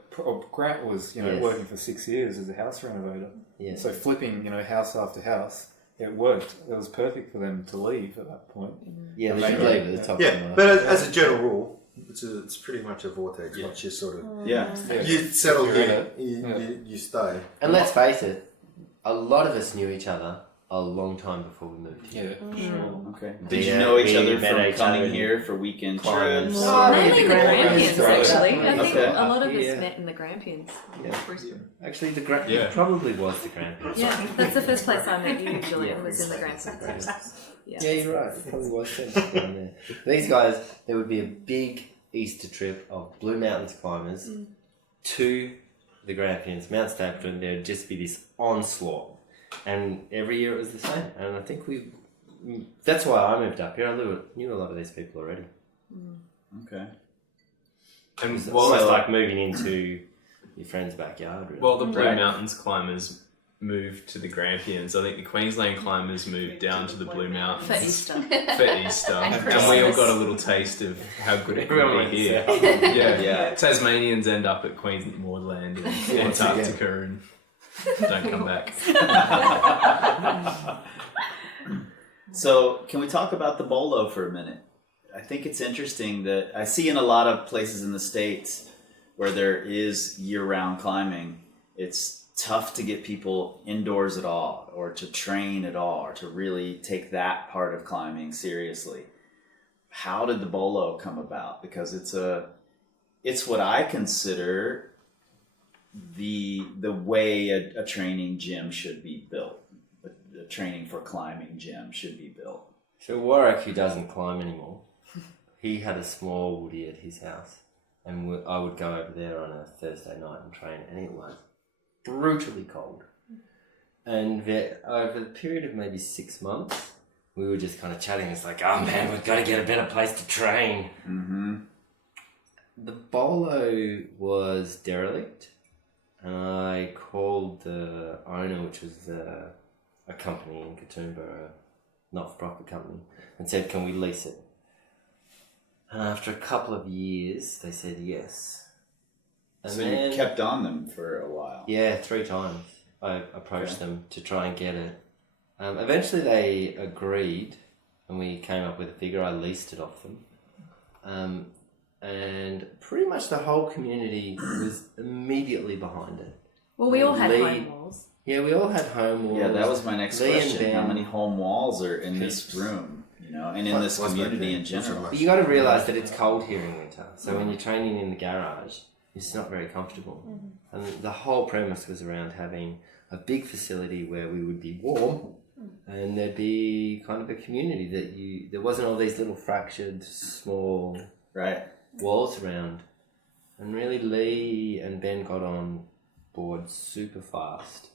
Grant was, working for 6 years as a house renovator. Yeah. So flipping, house after house, it worked. It was perfect for them to leave at that point. Yeah, they should leave at the top. Yeah, but as a general rule, it's pretty much a vortex. Once you sort of you settle here, you stay. And let's face it, a lot of us knew each other a long time before we moved here. Yeah, sure. Okay. Did you know each other from coming here for weekend trips? Mainly the Grampians, actually. I think a lot of us met in the Grampians. Yeah. Actually, it probably was the Grampians. Yeah, that's the first place I met you, Julian, was in the Grampians. Yeah, you're right. It probably was down there. These guys, there would be a big Easter trip of Blue Mountains climbers to the Grampians, Mount Stapleton. There would just be this onslaught. And every year it was the same. And I think that's why I moved up here. I knew a lot of these people already. Okay. And it's almost like moving into your friend's backyard. Really. Well, the Blue Mountains climbers moved to the Grampians. I think the Queensland climbers moved down to the Blue Mountains for Easter. And we all got a little taste of how good it could be here. Yeah. Tasmanians end up at Queensland and Antarctica and don't come back. So can we talk about the bolo for a minute? I think it's interesting that I see in a lot of places in the States where there is year-round climbing, it's tough to get people indoors at all, or to train at all, or to really take that part of climbing seriously. How did the bolo come about? Because it's what I consider the way a training gym should be built. A training for climbing gym should be built. So Warwick, who doesn't climb anymore, he had a small woodie at his house, and I would go over there on a Thursday night and train, and it was brutally cold. And over the period of maybe 6 months, we were just kind of chatting. It's like, oh man, we've got to get a better place to train. Mm-hmm. The bolo was derelict, and I called the owner, which was a company in Katoomba, a not-for-profit company, and said, can we lease it? And after a couple of years, they said yes. And So then, you kept on them for a while. yeah, 3 times I approached them to try and get it. Eventually they agreed, and we came up with a figure. I leased it off them. And pretty much the whole community was immediately behind it. Well, we all had Lee- home walls. Yeah, we all had home walls. Yeah, that was my next Lee and question. Ben- How many home walls are in this room, and in this community in general? But you got to realise that it's cold here in winter. So when you're training in the garage, it's not very comfortable. And the whole premise was around having a big facility where we would be warm, and there'd be kind of a community that there wasn't all these little fractured, small walls around. And really, Lee and Ben got on board super fast.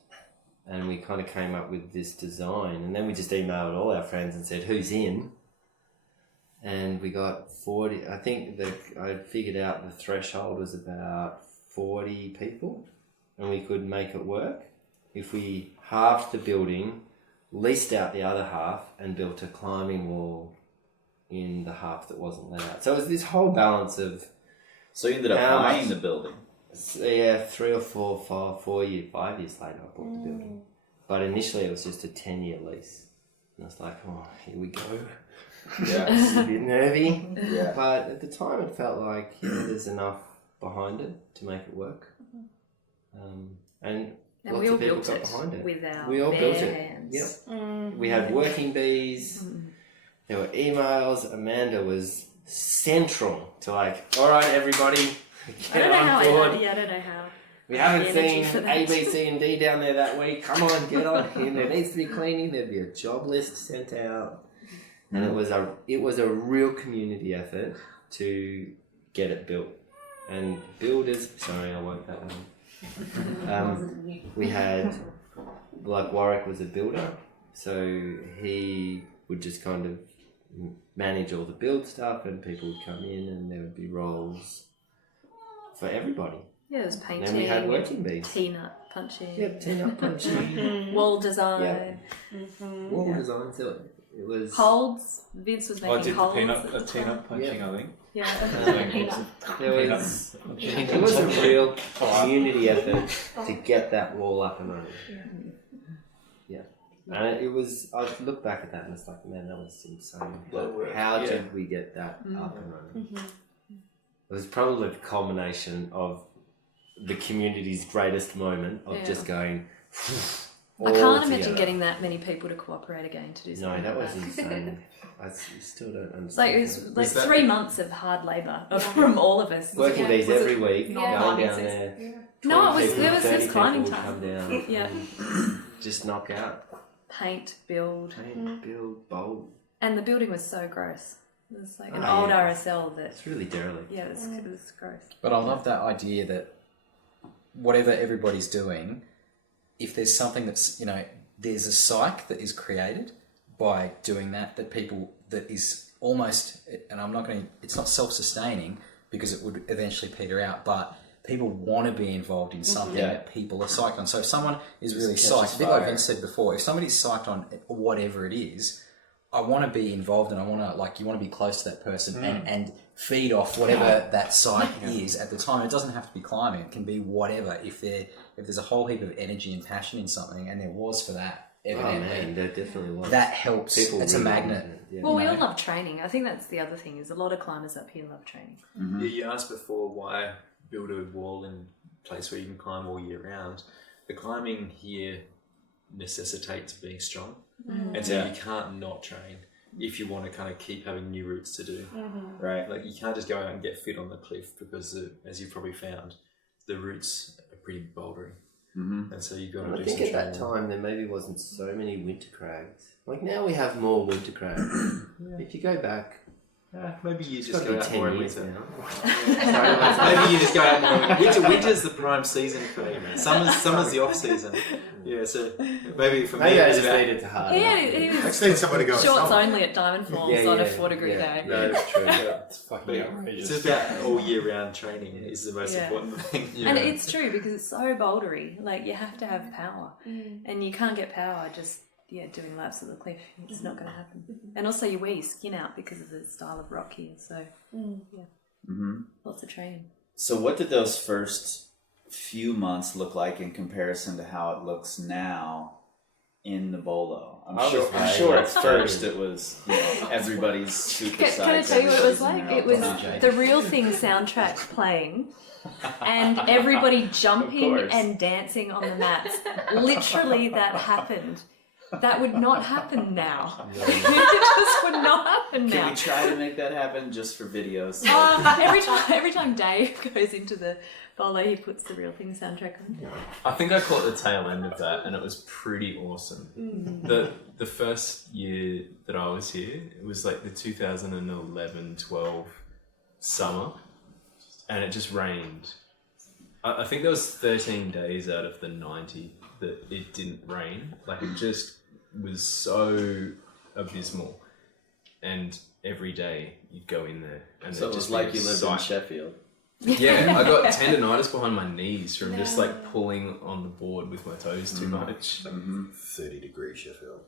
And we kind of came up with this design, and then we just emailed all our friends and said, who's in? And we got 40, I think I figured out the threshold was about 40 people, and we could make it work if we halved the building, leased out the other half, and built a climbing wall in the half that wasn't let out. So it was this whole balance of... So you ended up buying the building? Yeah, 3 or 4, 5 years later I bought the building. But initially it was just a 10-year lease. And I was like, oh, here we go. Yeah. It's a bit nervy. Yeah. But at the time it felt like there's enough behind it to make it work. And lots we all of people built got it behind it. with our We all bare built it. hands. Yep. We had working bees. There were emails. Amanda was central to like, all right, everybody, I don't know how. board. I don't know how. We haven't the energy seen for that. A, B, C, and D down there that week. Come on, get on in. There needs to be cleaning. There'd be a job list sent out, and it was a real community effort to get it built. And builders, sorry, I woke that one. We had, like, Warwick was a builder, so he would just kind of manage all the build stuff, and people would come in, and there would be roles for everybody. Yeah, there was painting. Then we had working bees. Tea-nut punching. Yep, tea-nut punching. Wall design. Yep. Wall design. So it was Holds. Vince was making holds. Tea-nut punching, I think. Yeah. It was a real community effort to get that wall up and running. Yeah. And it was, I look back at that and it's like, man, that was insane. How did we get that up and running? It was probably the culmination of the community's greatest moment of just going. I can't imagine getting that many people to cooperate again to do something. No, that was insane. I still don't understand. It was like 3 months of hard labour from all of us. Working bees every week, going down Yeah. there. No, it was 20 there was climbing people time. would come down. Yeah. Just knock out. Paint, build. Build, bold. And the building was so gross. It was like an Oh, old yeah. RSL that. It's really derelict. Yeah, it was gross. But I love that idea that whatever everybody's doing, if there's something that's, there's a psyche that is created by doing that people, that is almost, and I'm not going to, it's not self-sustaining because it would eventually peter out, but people want to be involved in something that people are psyched on. So if someone is really psyched, a bit like Vince said before, if somebody's psyched on whatever it is, I want to be involved and I want to, you want to be close to that person and feed off whatever that psyche is at the time. It doesn't have to be climbing. It can be whatever. If there's a whole heap of energy and passion in something, and there was for that evidently. there definitely was. That helps. People It's a really magnet. wanted it, yeah. Well, we all love training. I think that's the other thing is a lot of climbers up here love training. Mm-hmm. Yeah, you asked before why build a wall in a place where you can climb all year round. The climbing here necessitates being strong, and so you can't not train if you want to kind of keep having new routes to do. Right. Like you can't just go out and get fit on the cliff because, as you've probably found, the routes are pretty bouldery, and so you've got to I do think some at that training. time there maybe wasn't so many winter crags. Like now we have more winter crags. If you go back, Maybe you it's just got to go be out more 10 in years winter. now. Maybe you just go out more in winter. Winter's the prime season for me, man. Summer's the off season. Yeah, so maybe for me Maybe I it's just about... needed to harden Yeah, up. it I is just need somebody to go. shorts summer. only at Diamond Falls on a 4-degree day. Yeah, that's true. It's fucking outrageous. It's just about all year round training is the most Yeah. important thing. And it's true because it's so bouldery. Like you have to have power, and you can't get power just doing laps of the cliff. It's not going to happen. And also you wear your skin out because of the style of rock here. So lots of training. So what did those first few months look like in comparison to how it looks now in the bolo? I'm sure at first it was everybody's super Can I psyched. tell you what it was everybody's like? It was the Real Thing soundtrack playing and everybody jumping and dancing on the mats. Literally that happened. That would not happen now. It just would not happen Can now. we try to make that happen just for videos? Every time Dave goes into the bolo, he puts the Real Thing soundtrack on. I think I caught the tail end of that, and it was pretty awesome. The first year that I was here, it was like the 2011-12 summer, and it just rained. I think there was 13 days out of the 90 that it didn't rain. Like it just was so abysmal, and every day you'd go in there, and So it was like you lived in Sheffield. Yeah, I got tendonitis behind my knees from just like pulling on the board with my toes too much. 30 degrees Sheffield.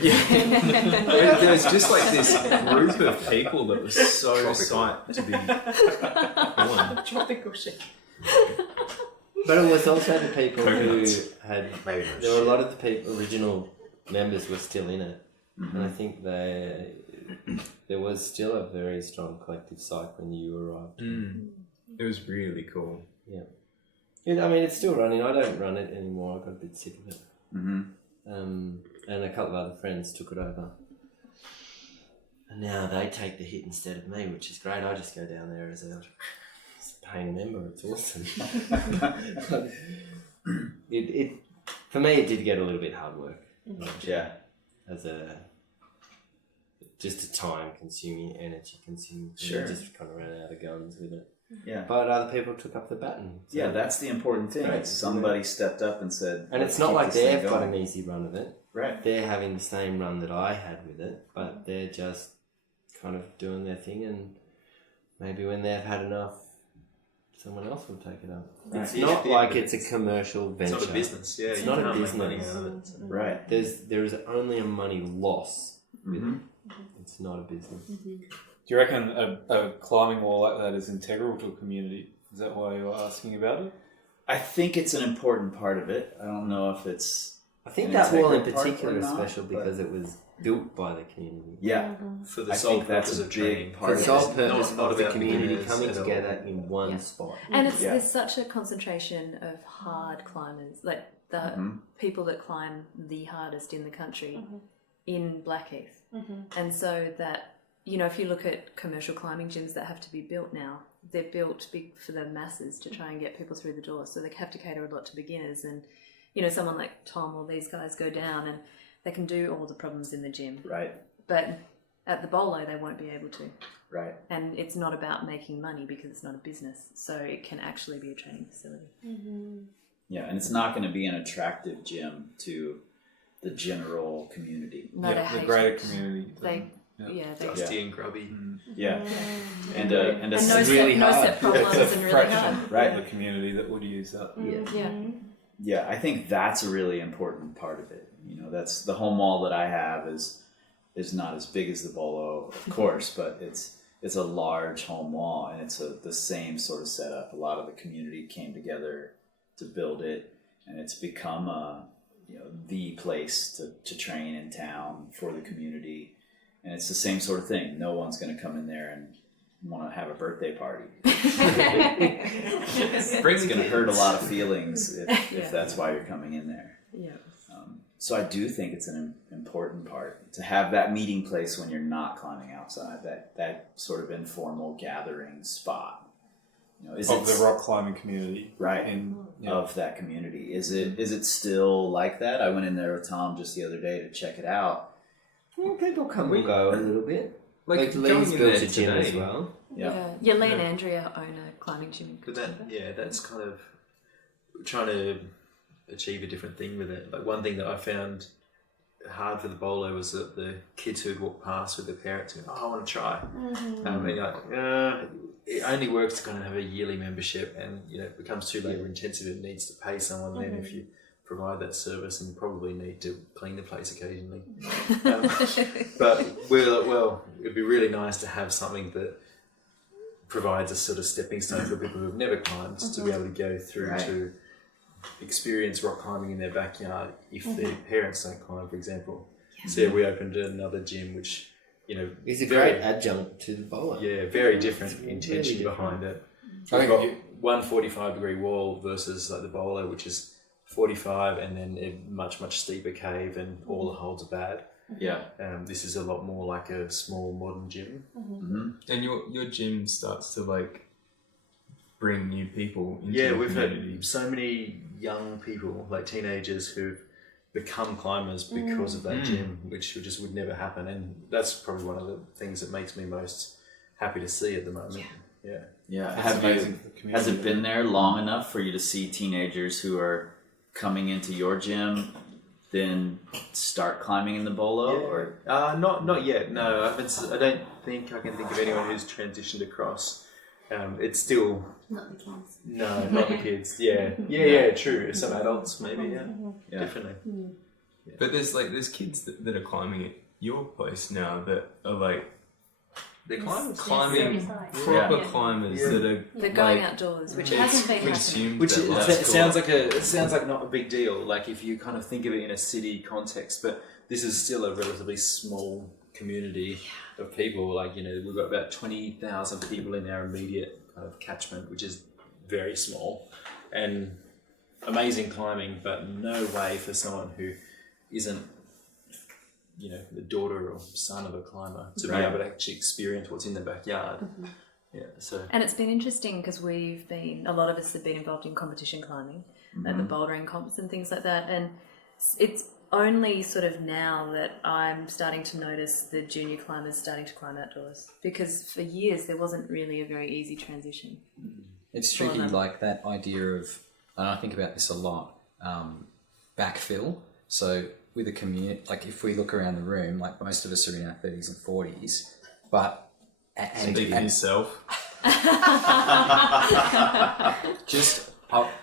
Yeah, there was just like this group of people that was so psyched to be on. Tropical shit. But it was also the people Coconuts. who had. Maybe There were a lot of the people, original members were still in it, and I think there was still a very strong collective psych when you arrived. It was really cool. Yeah, I mean it's still running. I don't run it anymore. I got a bit sick of it. And a couple of other friends took it over, and now they take the hit instead of me, which is great. I just go down there as a paying member. It's awesome. it for me it did get a little bit hard work. Yeah. As just a time consuming, energy consuming. Sure. Just kind of ran out of guns with it. Yeah. But other people took up the baton. So Yeah, that's the important thing. Right. Somebody stepped up and said, and it's "Let's not keep like this thing they've got going." an easy run of it. Right. They're having the same run that I had with it, but they're just kind of doing their thing, and maybe when they've had enough, someone else will take it up. Right. It's not like it's a commercial venture. It's not a business. Yeah, It's you not a can't make money business. out of it. Right. There is only a money loss with it. It's not a business. Do you reckon a climbing wall like that is integral to a community? Is that why you're asking about it? I think it's an important part of it. I don't know if it's... I think an that wall in integral part particular or is not, special but- because it was built by the community. Yeah. For the I sole think that's purpose a of big training. part The of sole it. purpose Not of the about community beginners coming at all. together in one Yeah. spot. And Yeah. there's such a concentration of hard climbers, like the people that climb the hardest in the country in Blackheath. And so that, if you look at commercial climbing gyms that have to be built now, they're built big for the masses to try and get people through the door. So they have to cater a lot to beginners. And, someone like Tom or these guys go down and they can do all the problems in the gym. Right. But at the bolo, they won't be able to. Right. And it's not about making money because it's not a business. So it can actually be a training facility. Yeah, and it's not going to be an attractive gym to the general community. No, they The hate greater it. community. They, Dusty and grubby. Yeah. And a and no really set, no hard. set problems It's a and really fraction hard. of Right. the community that would use that. Yeah. Yeah, I think that's a really important part of it. That's the home wall that I have is not as big as the bolo, of course, but it's a large home wall, and it's the same sort of setup. A lot of the community came together to build it, and it's become the place to train in town for the community. And it's the same sort of thing. No one's going to come in there and want to have a birthday party. It's going to hurt a lot of feelings if that's why you're coming in there. Yeah. So I do think it's an important part to have that meeting place when you're not climbing outside, that sort of informal gathering spot. Of the rock climbing community. Right. Of that community. Is it still like that? I went in there with Tom just the other day to check it out. Well, people come and go a little bit. Like Lee's going built in a gym there as today. well. Yeah, Lee and Andrea own a climbing gym. But that's kind of trying to achieve a different thing with it. Like one thing that I found hard for the bolo was that the kids who'd walk past with their parents going, "Oh, I want to try." And you're like, it only works to kind of have a yearly membership, and it becomes too labour intensive. It needs to pay someone. Then if you provide that service, and you probably need to clean the place occasionally. But it'd be really nice to have something that provides a sort of stepping stone for people who have never climbed to be able to go through to experience rock climbing in their backyard if their parents don't climb, for example. So we opened another gym which is a great adjunct to the bolo. Yeah, very different intention behind it. We've got one 45-degree wall versus like the bolo, which is 45, and then a much steeper cave, and all the holds are bad. Yeah. This is a lot more like a small modern gym. And your gym starts to like bring new people into the we've community. had so many young people, like teenagers, who've become climbers because of that gym, which just would never happen. And that's probably one of the things that makes me most happy to see at the moment. Yeah. Has it been there long enough for you to see teenagers who are coming into your gym then start climbing in the bolo? Or not yet. No, I don't think I can think of anyone who's transitioned across. It's still Not the kids. no, not the kids. Yeah, true. Some adults maybe. Yeah. Definitely. But there's kids that are climbing at your place now that are like they're climbers. climbing proper climbers that are They're going outdoors, which hasn't been happening. Which sounds like not a big deal. Like if you kind of think of it in a city context, but this is still a relatively small community of people. Like we've got about 20,000 people in our immediate kind of catchment, which is very small, and amazing climbing, but no way for someone who isn't the daughter or son of a climber to be able to actually experience what's in the backyard. And it's been interesting because a lot of us have been involved in competition climbing, like the bouldering comps and things like that, and it's only sort of now that I'm starting to notice the junior climbers starting to climb outdoors, because for years there wasn't really a very easy transition. It's tricky, like that idea of, and I think about this a lot, backfill. So with a community, like if we look around the room, like most of us are in our 30s and 40s, but speak for yourself. Just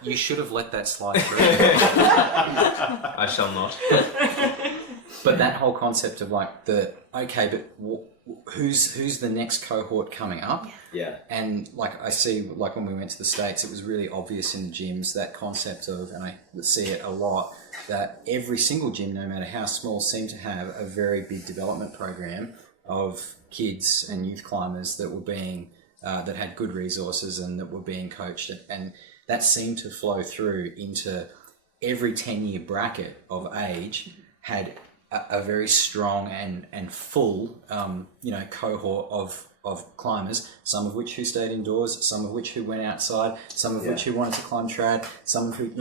you should have let that slide through. I shall not. But that whole concept of like who's the next cohort coming up? Yeah. And like I see, like when we went to the States, it was really obvious in the gyms, that concept of, and I see it a lot, that every single gym, no matter how small, seemed to have a very big development program of kids and youth climbers that were being that had good resources and that were being coached, and that seemed to flow through into every 10-year bracket of age had a very strong and full cohort of climbers, some of which who stayed indoors, some of which who went outside, some of which who wanted to climb trad, some of who,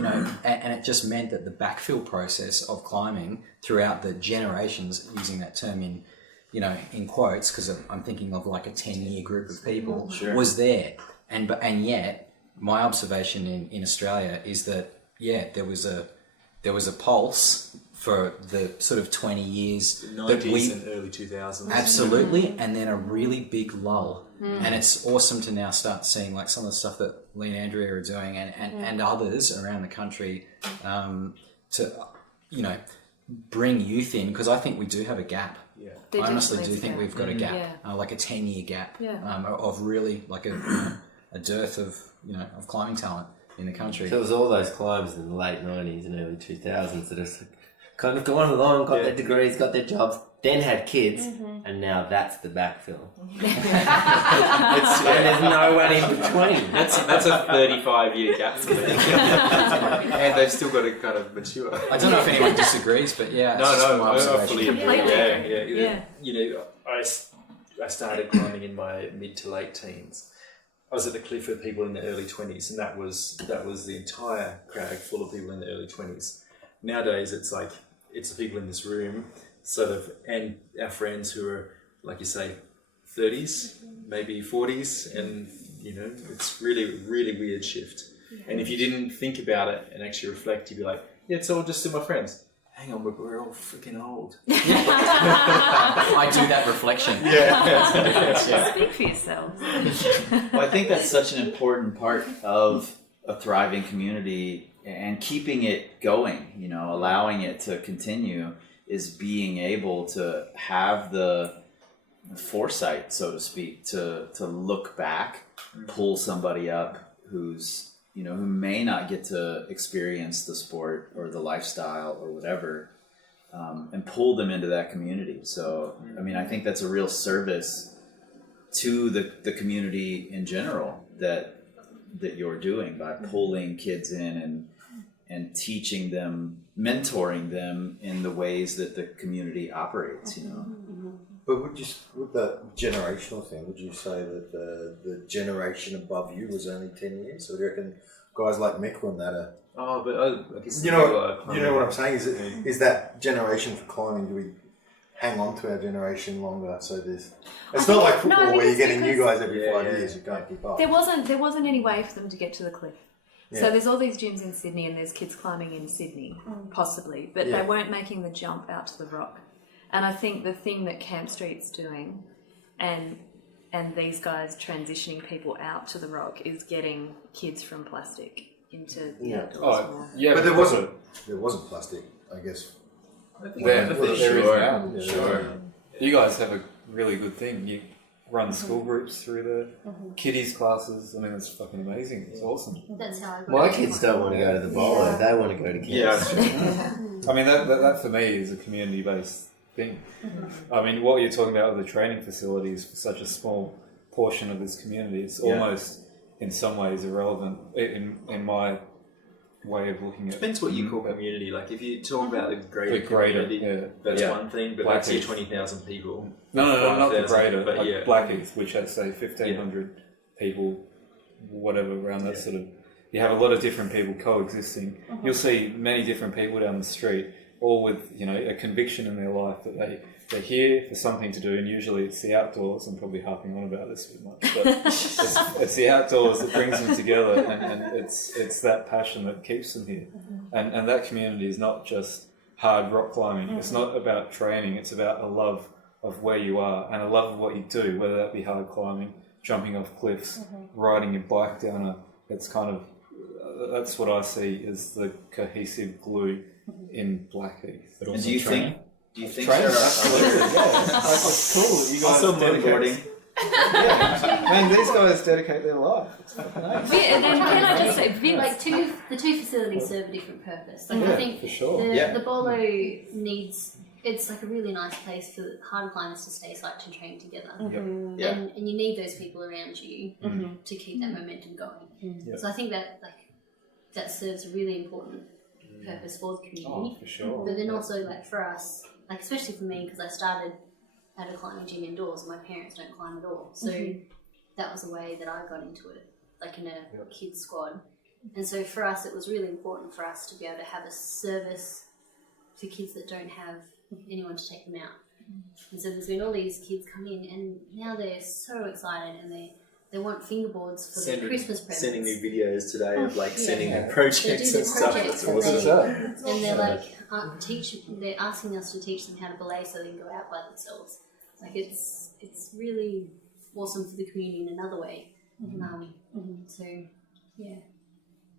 and it just meant that the backfill process of climbing throughout the generations, using that term in quotes, because I'm thinking of like a 10-year group of people, was there. And yet my observation in Australia is that, there was a pulse for the sort of 20 years. The 90s and early 2000s. Absolutely, and then a really big lull. And it's awesome to now start seeing like some of the stuff that Lee and Andrea are doing and others around the country to, bring youth in, because I think we do have a gap. I honestly do think we've got a gap, like a 10-year gap of really like a dearth of, of climbing talent. in the country. So it was all those climbers in the late 90s and early 2000s that have kind of gone along, got their degrees, got their jobs, then had kids, and now that's the backfill. And there's no one in between. That's a 35-year gap for me. And they've still got to kind of mature. I don't know if anyone disagrees, but yeah, it's just my I observation. fully agree. Completely. Yeah. You know, I started climbing in my mid to late teens. I was at the cliff with people in the early 20s, and that was the entire crag full of people in the early 20s. Nowadays, it's like it's the people in this room, sort of, and our friends who are, like you say, 30s, maybe 40s, and you know, it's really, really weird shift. And if you didn't think about it and actually reflect, you'd be like, yeah, it's all just still my friends. Hang on, we're all freaking old. I do that reflection. Speak for yourselves. Well, I think that's such an important part of a thriving community and keeping it going, you know, allowing it to continue, is being able to have the foresight, so to speak, to look back, pull somebody up who's, you know, who may not get to experience the sport or the lifestyle or whatever, and pull them into that community. So, I mean, I think that's a real service to the community in general that you're doing by pulling kids in and teaching them, mentoring them in the ways that the community operates, you know. But with that generational thing, would you say that the generation above you was only 10 years? Or do you reckon guys like Micklin that are... Oh, but I guess... You know what I'm saying? Is that generation for climbing, do we hang on to our generation longer? So there's... It's not like football where you're getting new guys every 5 years who can't keep up. There wasn't any way for them to get to the cliff. Yeah. So there's all these gyms in Sydney and there's kids climbing in Sydney, possibly, but they weren't making the jump out to the rock. And I think the thing that Camp Street's doing and these guys transitioning people out to the rock is getting kids from plastic into the outdoors more. Yeah, but there wasn't plastic, I guess. There is now. Sure. You guys have a really good thing. You run school groups through the kiddies classes. I mean, it's fucking amazing. It's awesome. That's how I got My into kids it. don't want to go to the bowler, they want to go to camp. I mean, that for me is a community-based thing. I mean, what you're talking about with the training facilities for such a small portion of this community, it's almost in some ways irrelevant in my way of looking at it. Depends what you call community. Like if you talk about the greater community, that's yeah. one thing, but that's your 20,000 people. No, not the 5,000, greater, but like Blackheath, which has, say, 1,500 people, whatever, around that sort of... You have a lot of different people coexisting. You'll see many different people down the street, all with, you know, a conviction in their life that they're here for something to do, and usually it's the outdoors. I'm probably harping on about this a bit much, but it's the outdoors that brings them together, and it's that passion that keeps them here. And that community is not just hard rock climbing. It's not about training. It's about a love of where you are and a love of what you do, whether that be hard climbing, jumping off cliffs, riding your bike down it's kind of, that's what I see as the cohesive glue in Blackheath. But And do you think Training, there are absolutely, That's cool. You guys dedicate. Man, these guys dedicate their life. It's fucking nice. And then can I just say, Vince, Like the two facilities serve a different purpose. Like I think for sure. the Bolo needs, it's like a really nice place for hard climbers to stay psyched and train together. And you need those people around you to keep that momentum going. So I think that serves a really important purpose for the community. Oh, for sure. But then also like for us, like especially for me, because I started at a climbing gym indoors and my parents don't climb at all. So that was a way that I got into it, like in a kids squad. And so for us, it was really important for us to be able to have a service for kids that don't have anyone to take them out. And so there's been all these kids come in and now they're so excited and they want fingerboards for their Christmas presents. Sending me videos today of like sending them They projects do and the stuff. projects That's and awesome. they're like they're asking us to teach them how to belay so they can go out by themselves. Like it's really awesome for the community in another way. So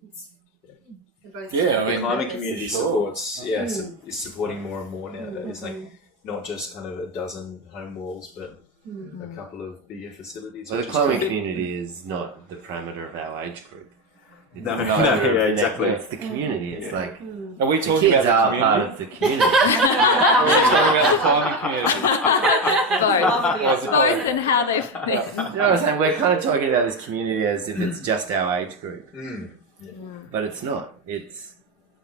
it's The climbing community supports is supporting more and more nowadays. Like not just kind of a dozen home walls, but a couple of bigger facilities. So the climbing community is not the parameter of our age group. No, It's no, not yeah, the network, exactly. It's the community. It's like Are we the talking kids about are the part community? of the community. Are we talking about the climbing community? Both and how they've been. You know what I'm saying? We're kind of talking about this community as if it's just our age group, but it's not. It's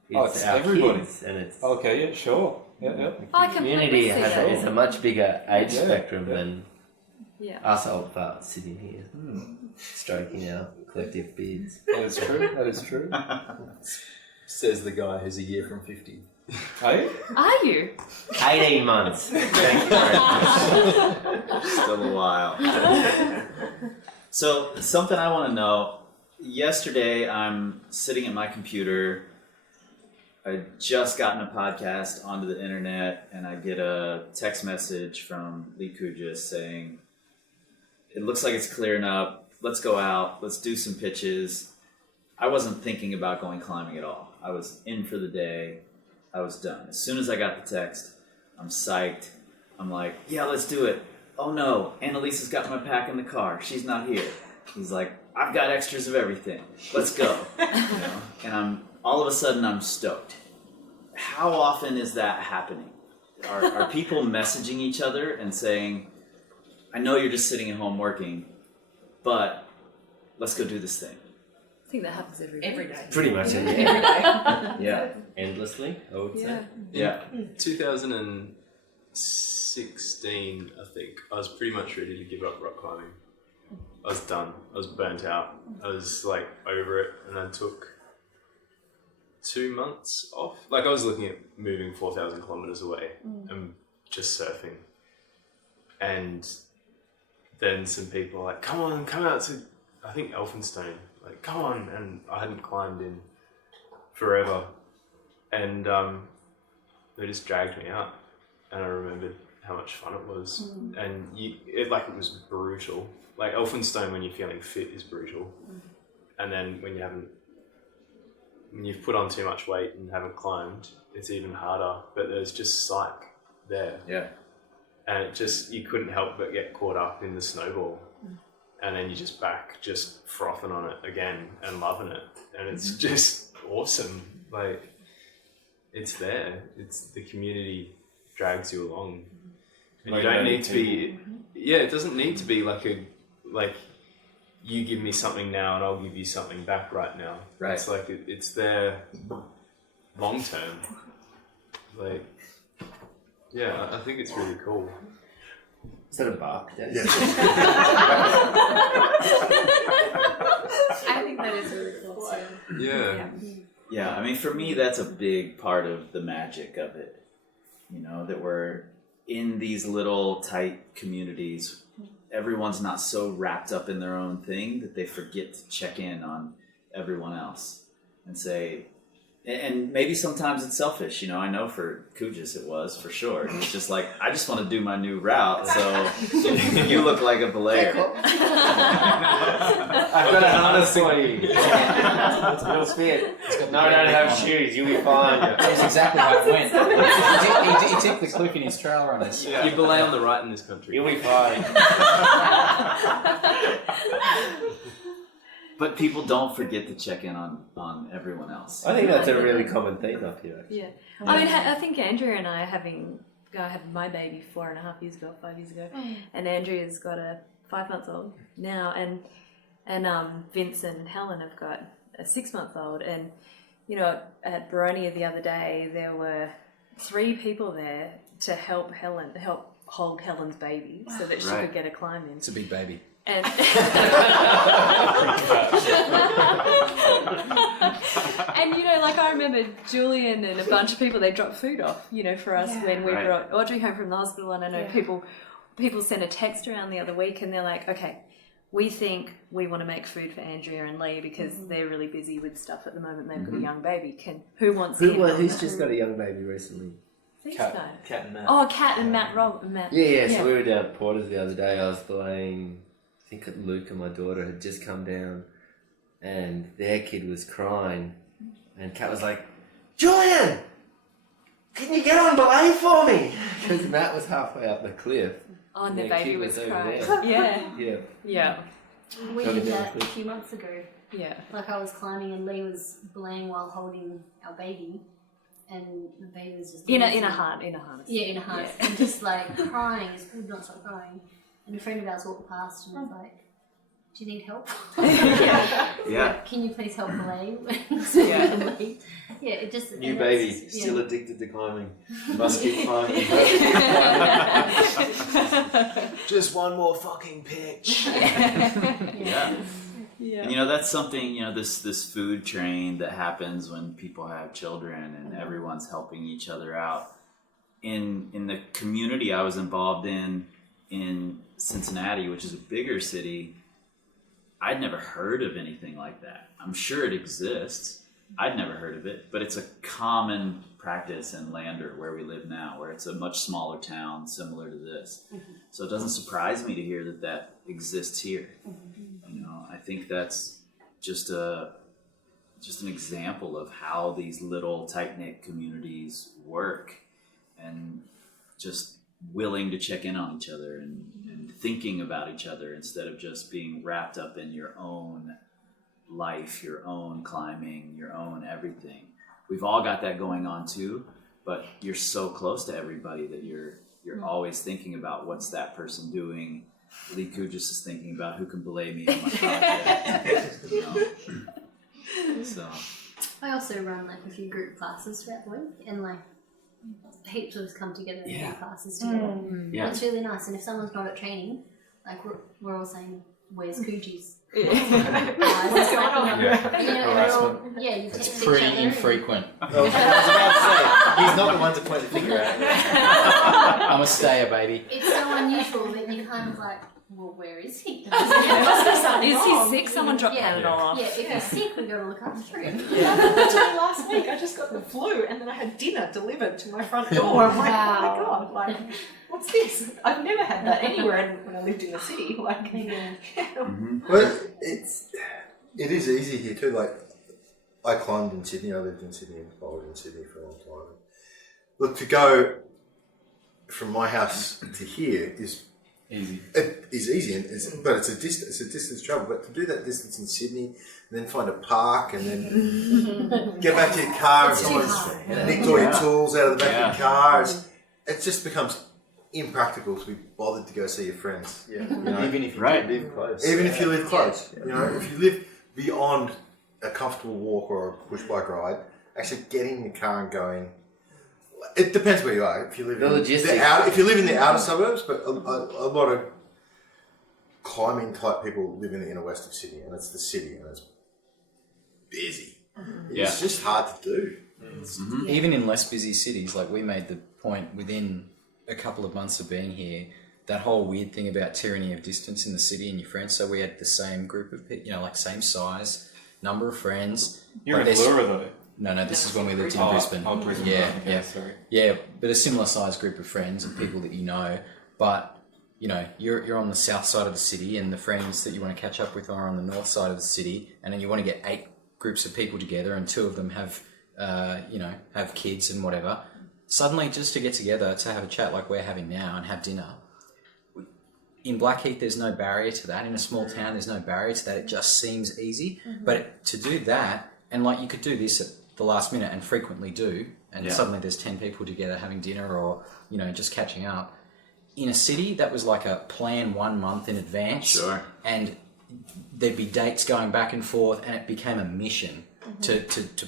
It's our everybody. kids, and it's Okay, yeah, sure. Yeah, yeah. I the completely community see has that. is a much bigger age Yeah, spectrum yeah. than Yeah. us old farts sitting here stroking our collective beards. That is true. That is true. Says the guy who's a year from 50. Hey? Are you? 18 months. Thank you very much. Still a while. So, something I want to know. Yesterday, I'm sitting at my computer. I just gotten a podcast onto the internet, and I get a text message from Lee Cujes saying, "It looks like it's clearing up. Let's go out. Let's do some pitches." I wasn't thinking about going climbing at all. I was in for the day. I was done. As soon as I got the text, I'm psyched. I'm like, "Yeah, let's do it." "Oh no, Annalisa's got my pack in the car. She's not here." He's like, "I've got extras of everything. Let's go." And all of a sudden I'm stoked. How often is that happening? Are people messaging each other and saying, "I know you're just sitting at home working, but let's go do this thing"? I think that happens every day. Pretty much every day. Yeah. Endlessly, I would say. Yeah. 2016, I think, I was pretty much ready to give up rock climbing. I was done. I was burnt out. I was like over it, and I took 2 months off. Like I was looking at moving 4,000 kilometers away and just surfing. And then some people were like, "Come on, come out to," I think Elphinstone. Like, "Come on," and I hadn't climbed in forever, and they just dragged me out, and I remembered how much fun it was, and it was brutal. Like Elphinstone, when you're feeling fit, is brutal, and then when you've put on too much weight and haven't climbed, it's even harder. But there's just psych there, and it just, you couldn't help but get caught up in the snowball. And then you're just back, just frothing on it again and loving it. And it's just awesome. Like, it's there. It's the community drags you along. And you don't need to be, it doesn't need to be like you give me something now and I'll give you something back right now. Right. It's like, it's there long term. Like, yeah, I think it's really cool. Is that a bark? Yeah. I think that is really cool too. Yeah. Yeah, I mean, for me, that's a big part of the magic of it. You know, that we're in these little tight communities. Everyone's not so wrapped up in their own thing that they forget to check in on everyone else and say, and maybe sometimes it's selfish, you know. I know for Cujes it was, for sure. It's just like, I just want to do my new route, so you look like a belayer. I've got a harness for you. You'll fit. No, I don't have shoes. You'll be fine. That's exactly how it went. He took the cliff in his trailer on us. You belay on the right in this country. You'll be fine. But people don't forget to check in on everyone else. I think that's a really common theme up here. Actually. Yeah. I mean, I think Andrea and I I had my baby 4.5 years ago, 5 years ago, and Andrea's got a 5-month-old now, and Vince and Helen have got a 6-month-old, and you know, at Baronia the other day there were 3 people there to help hold Helen's baby so that she could get a climb in. It's a big baby. And and you know, like I remember Julian and a bunch of people, they dropped food off, you know, for us when we brought Audrey home from the hospital. And I know people sent a text around the other week, and they're like, "Okay, we think we want to make food for Andrea and Lee because they're really busy with stuff at the moment. They've got a young baby. Who's just got a young baby recently? Cat and Matt. Oh, Kat and Matt. Yeah. So we were down at Porter's the other day. I was belaying. I think Luke and my daughter had just come down, and their kid was crying, and Kat was like, "Julian, can you get on belay for me?" Because Matt was halfway up the cliff. Oh, and the their baby kid was over crying. there. Yeah. We did that a few months ago. Yeah. Like I was climbing and Lee was belaying while holding our baby, and the baby was just In a harness. Yeah, in a harness, and just like crying. It would not stop crying. And a friend of ours walked past and was like, "Do you need help? Yeah. Can you please help belay?" Yeah, it just New and baby, it's- still addicted to climbing. Must keep climbing. Just one more fucking pitch. Yeah. Yeah. And that's something, this food train that happens when people have children and everyone's helping each other out. In the community I was involved in Cincinnati, which is a bigger city, I'd never heard of anything like that. I'm sure it exists. I'd never heard of it, but it's a common practice in Lander, where we live now, where it's a much smaller town similar to this. So it doesn't surprise me to hear that exists here. I think that's just an example of how these little tight-knit communities work, and just willing to check in on each other and thinking about each other instead of just being wrapped up in your own life, your own climbing, your own everything. We've all got that going on too, but you're so close to everybody that you're always thinking about what's that person doing. Lee Cujes is thinking about who can belay me on my project. So I also run like a few group classes throughout the week, and like heaps of us come together and do classes together. Yeah. It's really nice. And if someone's not at training, like we're all saying, "Where's Cujes?" What's going on? You text It's each pretty other. infrequent. I was about to say, he's not the one to point the finger at. I'm a stayer, baby. It's so unusual that you kind of like, well, where is he? Is he sick? Someone dropped Panadol off. Yeah, if he's sick, we got to look after him. Literally last week, I just got the flu, and then I had dinner delivered to my front door. I'm like, oh my god, like, what's this? I've never had that anywhere when I lived in the city. Like, Well, it is easy here too. Like, I climbed in Sydney. I lived in Sydney and followed in Sydney for a long time. Look, to go from my house to here is Easy. It is easy, but it's a distance travel. But to do that distance in Sydney, and then find a park, and then get back to your car, and someone's nicked all your tools out of the back of your car, it just becomes impractical to be bothered to go see your friends. Yeah. You Even if you live close. Even if you live close. If you live beyond a comfortable walk or a push bike ride, actually getting in your car and going. It depends where you are. If you live if you live in the outer suburbs, but a lot of climbing type people live in the inner west of Sydney, and it's the city, and it's busy. It's just hard to do. Even in less busy cities, like we made the point within a couple of months of being here, that whole weird thing about tyranny of distance in the city and your friends. So we had the same group of people, like same size, number of friends. You're in Blura though. No, this is when we lived in Brisbane. Oh, Brisbane. Yeah. Sorry. Yeah, but a similar size group of friends and people that you know. But, you're on the south side of the city, and the friends that you want to catch up with are on the north side of the city, and then you want to get 8 groups of people together, and 2 of them have, have kids and whatever. Suddenly, just to get together to have a chat like we're having now and have dinner. In Blackheath, there's no barrier to that. In a small town, there's no barrier to that. It just seems easy. But to do that, and like you could do this at the last minute and frequently do, and suddenly there's 10 people together having dinner or, just catching up. In a city, that was like a plan 1 month in advance. Sure. And there'd be dates going back and forth, and it became a mission to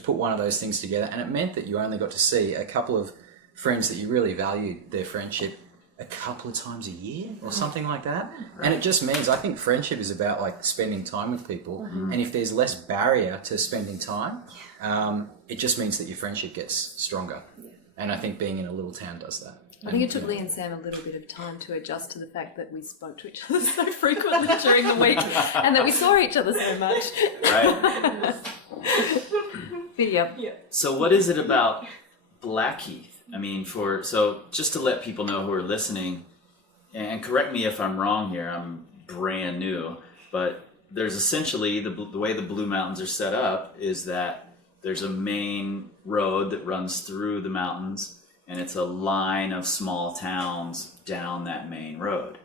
put one of those things together. And it meant that you only got to see a couple of friends that you really valued their friendship a couple of times a year or something like that. Right. And it just means, I think friendship is about like spending time with people. And if there's less barrier to spending time, it just means that your friendship gets stronger. And I think being in a little town does that. I think it took Lee and Sam a little bit of time to adjust to the fact that we spoke to each other so frequently during the week and that we saw each other so much. Right. So what is it about Blackheath? I mean, so just to let people know who are listening, and correct me if I'm wrong here, I'm brand new, but there's essentially, the way the Blue Mountains are set up is that there's a main road that runs through the mountains, and it's a line of small towns down that main road.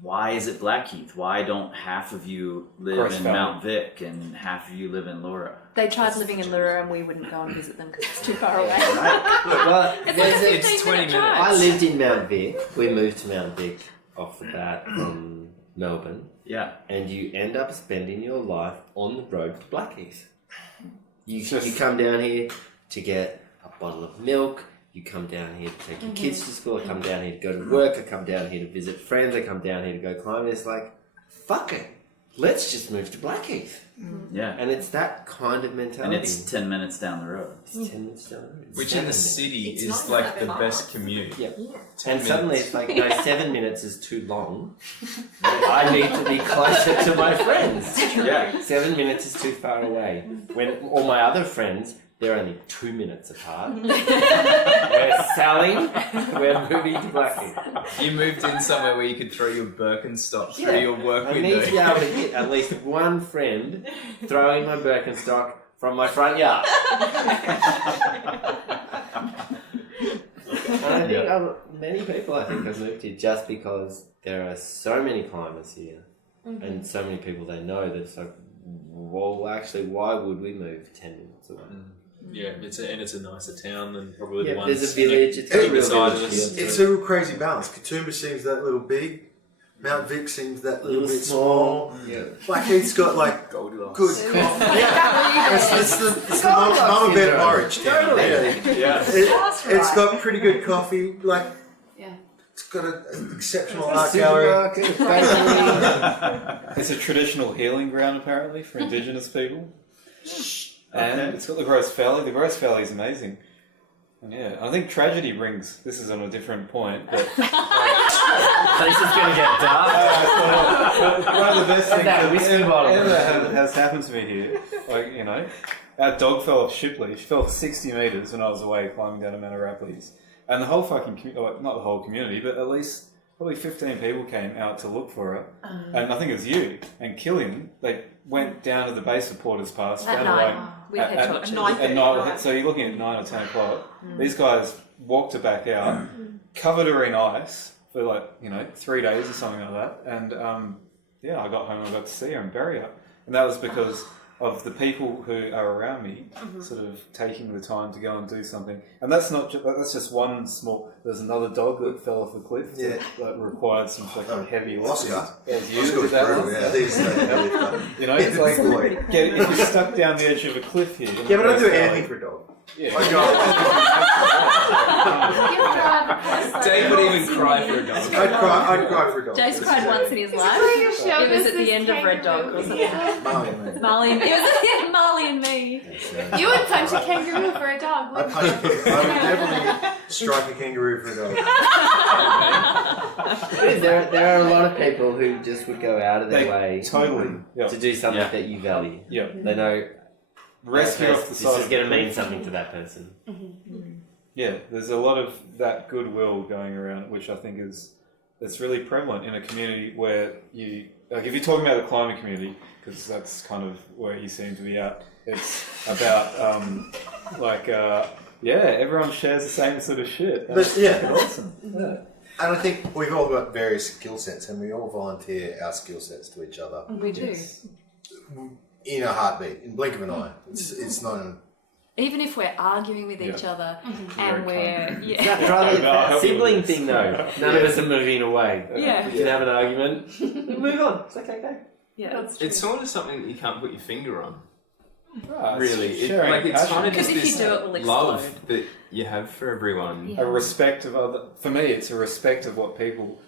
why is it Blackheath? Why don't half of you live Gross in Valley. Mount Vic and half of you live in Laura? They tried living in Lura and we wouldn't go and visit them because it's too far away. Well, there's a, It's 20 minutes. I lived in Mount Vic. We moved to Mount Vic off the bat from Melbourne, Yeah. and you end up spending your life on the road to Blackheath. You Just- come down here to get a bottle of milk. You come down here to take your kids to school. I come down here to go to work. I come down here to visit friends. I come down here to go climbing. It's like, fuck it. Let's just move to Blackheath. Yeah. And it's that kind of And mentality. it's 10 minutes down the road. It's 10 minutes down the road. Which in the 7 minutes. city It's is not like that the far. best commute. Yep. 10 And suddenly minutes. it's like, no, 7 minutes is too long. I need to be closer to my friends. Yeah. 7 minutes is too far away. When all my other friends, they're only 2 minutes apart. We're selling. We're moving to Blackheath. You moved in somewhere where you could throw your Birkenstock through your work I window. need to be able to get at least one friend throwing my Birkenstock from my front yard. And I think many people, I think, have moved here just because there are so many climbers here and so many people they know that it's like, well, actually, why would we move 10 minutes away? Yeah, it's a nicer town than probably the Yeah, ones there's a village. It's a real beside village. us. It's a real crazy balance. Katoomba seems that little big. Mount Vic seems that little bit small. Yeah. Blackheath's got like Goldilocks. good coffee. Yeah, it's the mama bear porridge town. Totally. Yeah. It's got pretty good coffee. Like, it's got an exceptional art gallery. Supermarket, bakery. It's a traditional healing ground, apparently, for Indigenous people. And it's got the Gross Valley. The Gross Valley is amazing. And yeah, I think tragedy brings. This is on a different point, but This is going to get dark. one of the best things that that whiskey bottle. ever has happened to me here, like, you know, our dog fell off Shipley. She fell 60 metres when I was away climbing down to Mount Arapiles. And the whole fucking community, not the whole community, but at least probably 15 people came out to look for her. And I think it was you. And Killian, they went down to the base of Porter's Pass, At found night, her with at, head at, torches. at night. So you're looking at 9 or 10 o'clock. These guys walked her back out, covered her in ice for like, 3 days or something like that. And I got home and I got to see her and bury her. And that was because of the people who are around me sort of taking the time to go and do something. And that's not that's just one small. There's another dog that fell off a cliff that required some fucking heavy losses. Oscar. As you Oscar was did that brutal, one. yeah. It's like if you're stuck down the edge of a cliff here. Yeah, but I don't do anything for a dog. Yeah. Dave would even cry for a dog. I'd cry for a dog. Jace cried once in his life. It was at the end of Red Dog or something. Marley and me. It was at the end of Marley and me. You would punch a kangaroo for a dog, I wouldn't you? would definitely strike a kangaroo for a dog. There are a lot of people who just would go out of their way totally to do something that you value. Yeah. They know Rescue that off the this side is of going the to mean cliff. something to that person. Yeah, there's a lot of that goodwill going around, which I think it's really prevalent in a community where you, like if you're talking about the climbing community, because that's kind of where you seem to be at, it's about, everyone shares the same sort of shit. But yeah, awesome. Yeah. And I think we've all got various skill sets, and we all volunteer our skill sets to each other. We do. In a heartbeat, in the blink of an eye. It's not an... Even if we're arguing with each other and we're That sibling thing though. None of us are moving away. Yeah. We can have an argument. Move on. It's okay, go. Yeah, that's true. It's sort of something that you can't put your finger on. It's Really, it's passion. kind of just Because if you this do it, will love explode. that you have for everyone. A respect of other. For me, it's a respect of what people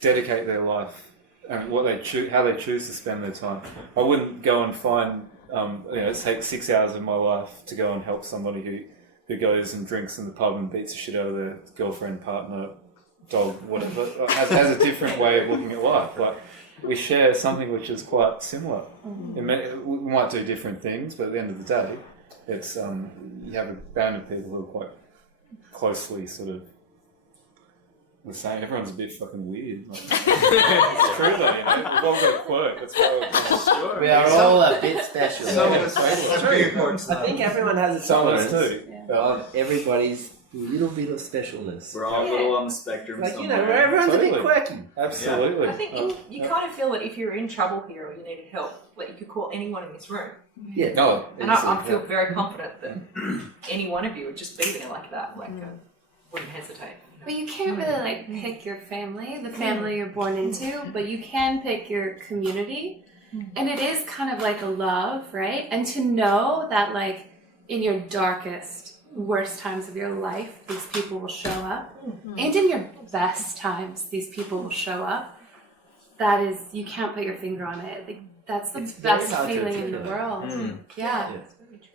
dedicate their life and what they choose, how they choose to spend their time. I wouldn't go and find, take 6 hours of my life to go and help somebody who goes and drinks in the pub and beats the shit out of their girlfriend, partner, dog, whatever. Has a different way of looking at life. Like we share something which is quite similar. We might do different things, but at the end of the day, it's you have a band of people who are quite closely sort of the same. Everyone's a bit fucking weird. Like, it's true though, we've all got a quirk. That's why We are all a bit special. Some of us have bigger quirks than I think others. everyone has a Some of us tolerance do. of everybody's little bit of specialness. We're all a little on the spectrum Like, somewhere. you know, everyone's a bit quirky. Absolutely. I think you kind of feel that if you're in trouble here or you needed help, that you could call anyone in this room. Yeah. Oh, And I feel very confident that any one of you would just be there like that, wouldn't hesitate. But you can't really like pick your family, the family you're born into, but you can pick your community. And it is kind of like a love, right? And to know that like in your darkest, worst times of your life, these people will show up. And in your best times, these people will show up. That is, you can't put your finger on it. Like, that's the best feeling in the world. Yeah.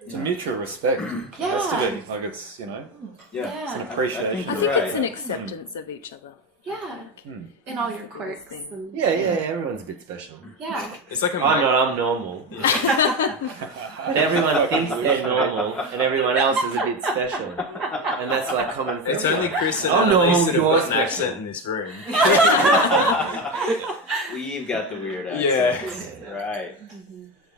It's a mutual respect. It has to be. Like it's, you know, it's an appreciation. I think it's an acceptance of each other. Yeah. In all your quirks. And, Yeah, everyone's a bit special. yeah. It's like I'm normal. But everyone thinks they're normal, and everyone else is a bit special. And that's like common It's sense. only Chris and I'm Annalise normal, that have you're got an special. accent in this room. We've got the weird accents. Right.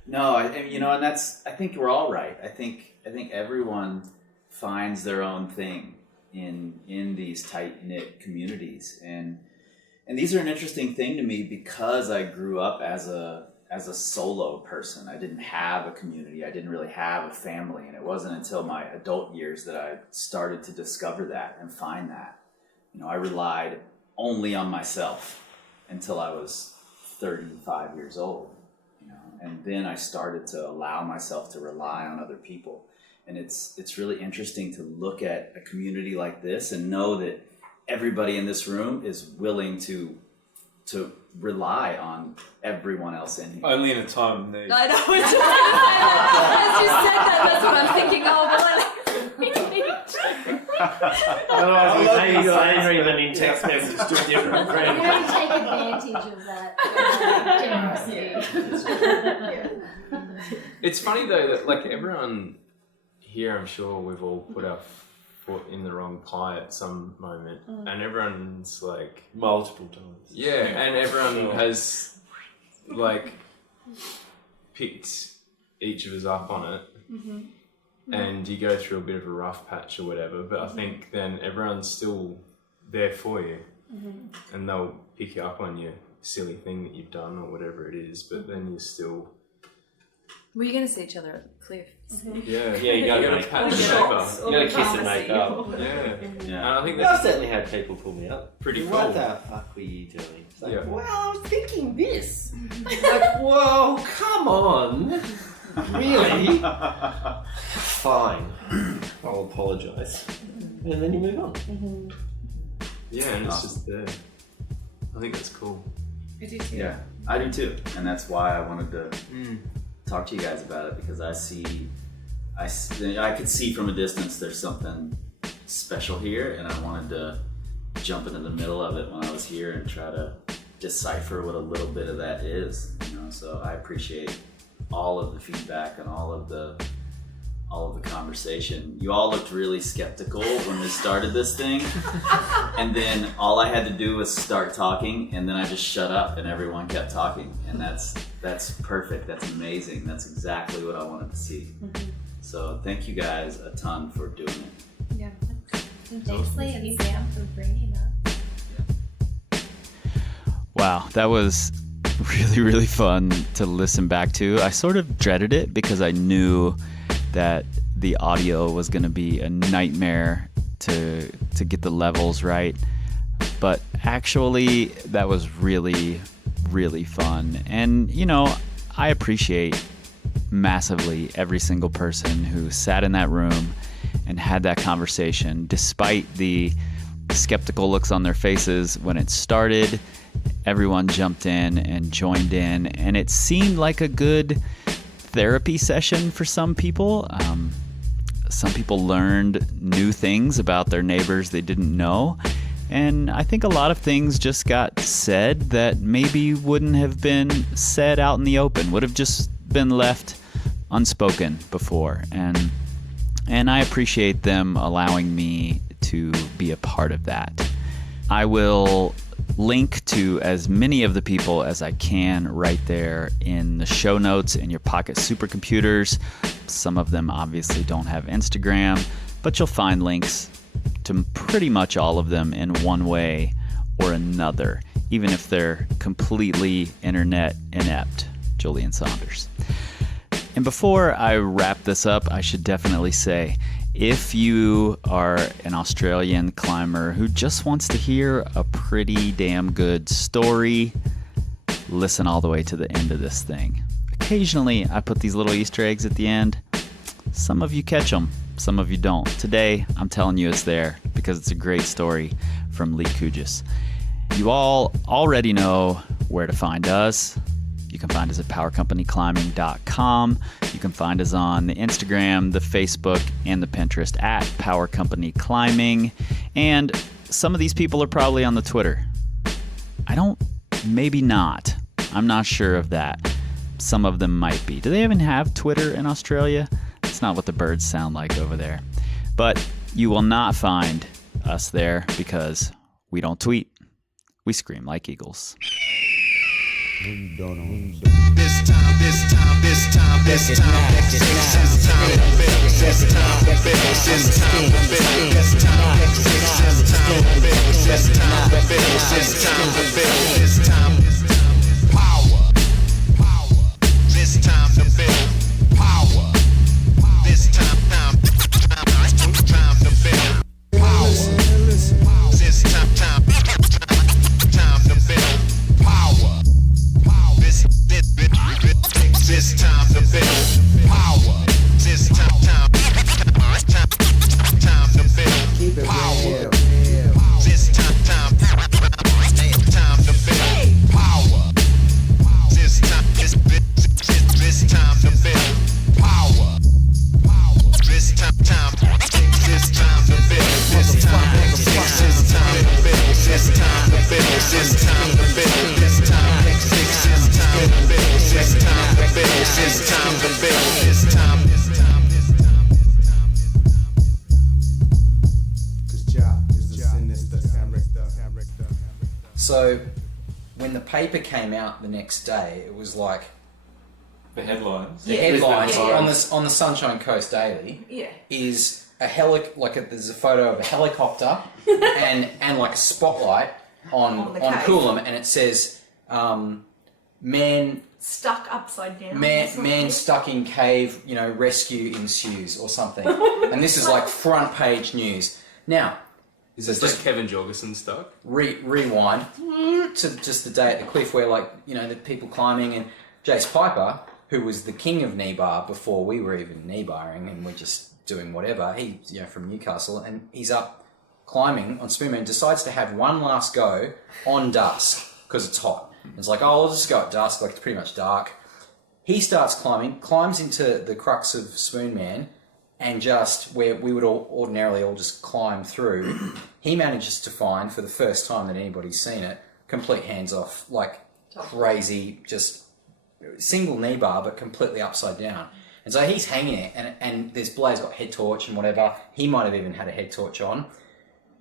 No, and that's. I think we're all right. I think everyone finds their own thing in these tight knit communities, and these are an interesting thing to me because I grew up as a solo person. I didn't have a community. I didn't really have a family, and it wasn't until my adult years that I started to discover that and find that. I relied only on myself until I was 35 years old. And then I started to allow myself to rely on other people. And it's really interesting to look at a community like this and know that everybody in this room is willing to rely on everyone else in here. Only in a time of need. I know. As you said that, that's what I'm thinking. Otherwise, we say the same even in text messages, just different. We don't take advantage of that generosity. It's funny though that like everyone here, I'm sure we've all put our foot in the wrong pie at some moment, and everyone's like multiple times. Yeah, and everyone has like picked each of us up on it. And you go through a bit of a rough patch or whatever, but I think then everyone's still there for you, and they'll pick you up on your silly thing that you've done or whatever it is, but then you're still... Well, you're going to see each other at the cliff. Yeah, you gotta make pat them over. You gotta kiss and make up. Yeah. And I think I've that's certainly had people pull me up. pretty cool. What the fuck were you doing? It's like, Yeah. well, I was thinking this. Like, whoa, come on. Really? Fine. I'll apologise. And then you move on. Yeah, and it's just there. I think that's cool. I do too. Yeah, I do too, and that's why I wanted to talk to you guys about it, because I could see from a distance there's something special here, and I wanted to jump into the middle of it when I was here and try to decipher what a little bit of that is. So I appreciate all of the feedback and all of the conversation. You all looked really skeptical when we started this thing, and then all I had to do was start talking, and then I just shut up and everyone kept talking, and that's perfect. That's amazing. That's exactly what I wanted to see. So thank you guys a ton for doing it. Yeah. And thanks, Lee and Sam, for bringing that. Wow, that was really, really fun to listen back to. I sort of dreaded it because I knew that the audio was going to be a nightmare to get the levels right. But actually, that was really, really fun. And, I appreciate massively every single person who sat in that room and had that conversation, despite the skeptical looks on their faces when it started. Everyone jumped in and joined in, and it seemed like a good therapy session for some people. Some people learned new things about their neighbors they didn't know, and I think a lot of things just got said that maybe wouldn't have been said out in the open, would have just been left unspoken before, and I appreciate them allowing me to be a part of that. I will link to as many of the people as I can right there in the show notes in your pocket supercomputers. Some of them obviously don't have Instagram, but you'll find links to pretty much all of them in one way or another, even if they're completely internet inept. Julian Saunders. And before I wrap this up, I should definitely say, if you are an Australian climber who just wants to hear a pretty damn good story, listen all the way to the end of this thing. Occasionally, I put these little Easter eggs at the end. Some of you catch them, some of you don't. Today, I'm telling you it's there because it's a great story from Lee Cujes. You all already know where to find us. You can find us at powercompanyclimbing.com. You can find us on the Instagram, the Facebook, and the Pinterest at Power Company Climbing. And some of these people are probably on the Twitter. Maybe not. I'm not sure of that. Some of them might be. Do they even have Twitter in Australia? It's not what the birds sound like over there. But you will not find us there because we don't tweet. We scream like eagles. This time, to build power. This time to build power. This time to build power. This time to build power. This time to build. This time to build. This time to build. This time to build. This time to build. This time to build. This time to build. This time to build. This time. So, when the paper came out the next day, it was like The headlines. the headlines on the Sunshine Coast Daily Yeah. is there's a photo of a helicopter and like a spotlight on the cave. Coolum, and it says man Stuck upside down. man stuck in cave, rescue ensues or something. And this is like front page news. Now, Is this like Kevin Jorgensen stuck? rewind to just the day at the cliff where the people climbing, and Jace Piper, who was the king of knee bar before we were even knee barring and we're just doing whatever, he's from Newcastle, and he's up climbing on Spoonman, decides to have one last go on dusk because it's hot. It's like, I'll just go at dusk, like it's pretty much dark. He starts climbing, climbs into the crux of Spoonman, and just where we would ordinarily all just climb through, he manages to find, for the first time that anybody's seen it, complete hands off, like crazy, just single knee bar, but completely upside down. And so he's hanging it, and there's Blair's got head torch and whatever. He might have even had a head torch on.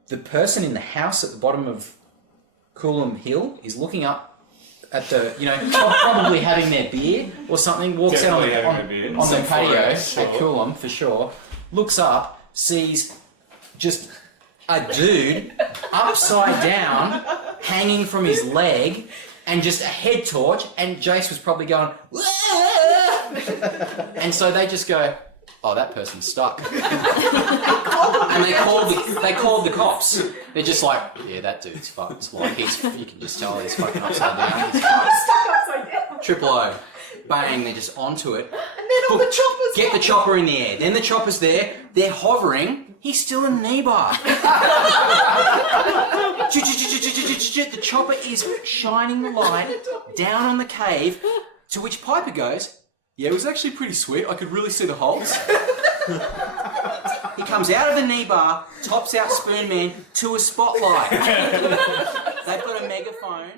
The person in the house at the bottom of Coolum Hill is looking up at the, probably having their beer or something, walks out on the patio at Coolum, for sure, looks up, sees just a dude upside down, hanging from his leg, and just a head torch, and Jace was probably going, and so they just go, oh, that person's stuck. And they called the cops. They're just like, yeah, that dude's fucked. Like, you can just tell he's fucking upside down. He's Stuck upside down. Triple O. Bang, they're just onto it. And then all the choppers. Get the chopper in the air. Then the chopper's there. They're hovering. He's still in knee bar. The chopper is shining the light down on the cave, to which Piper goes, yeah, it was actually pretty sweet. I could really see the holes. He comes out of the knee bar, tops out Spoonman to a spotlight. They've got a megaphone.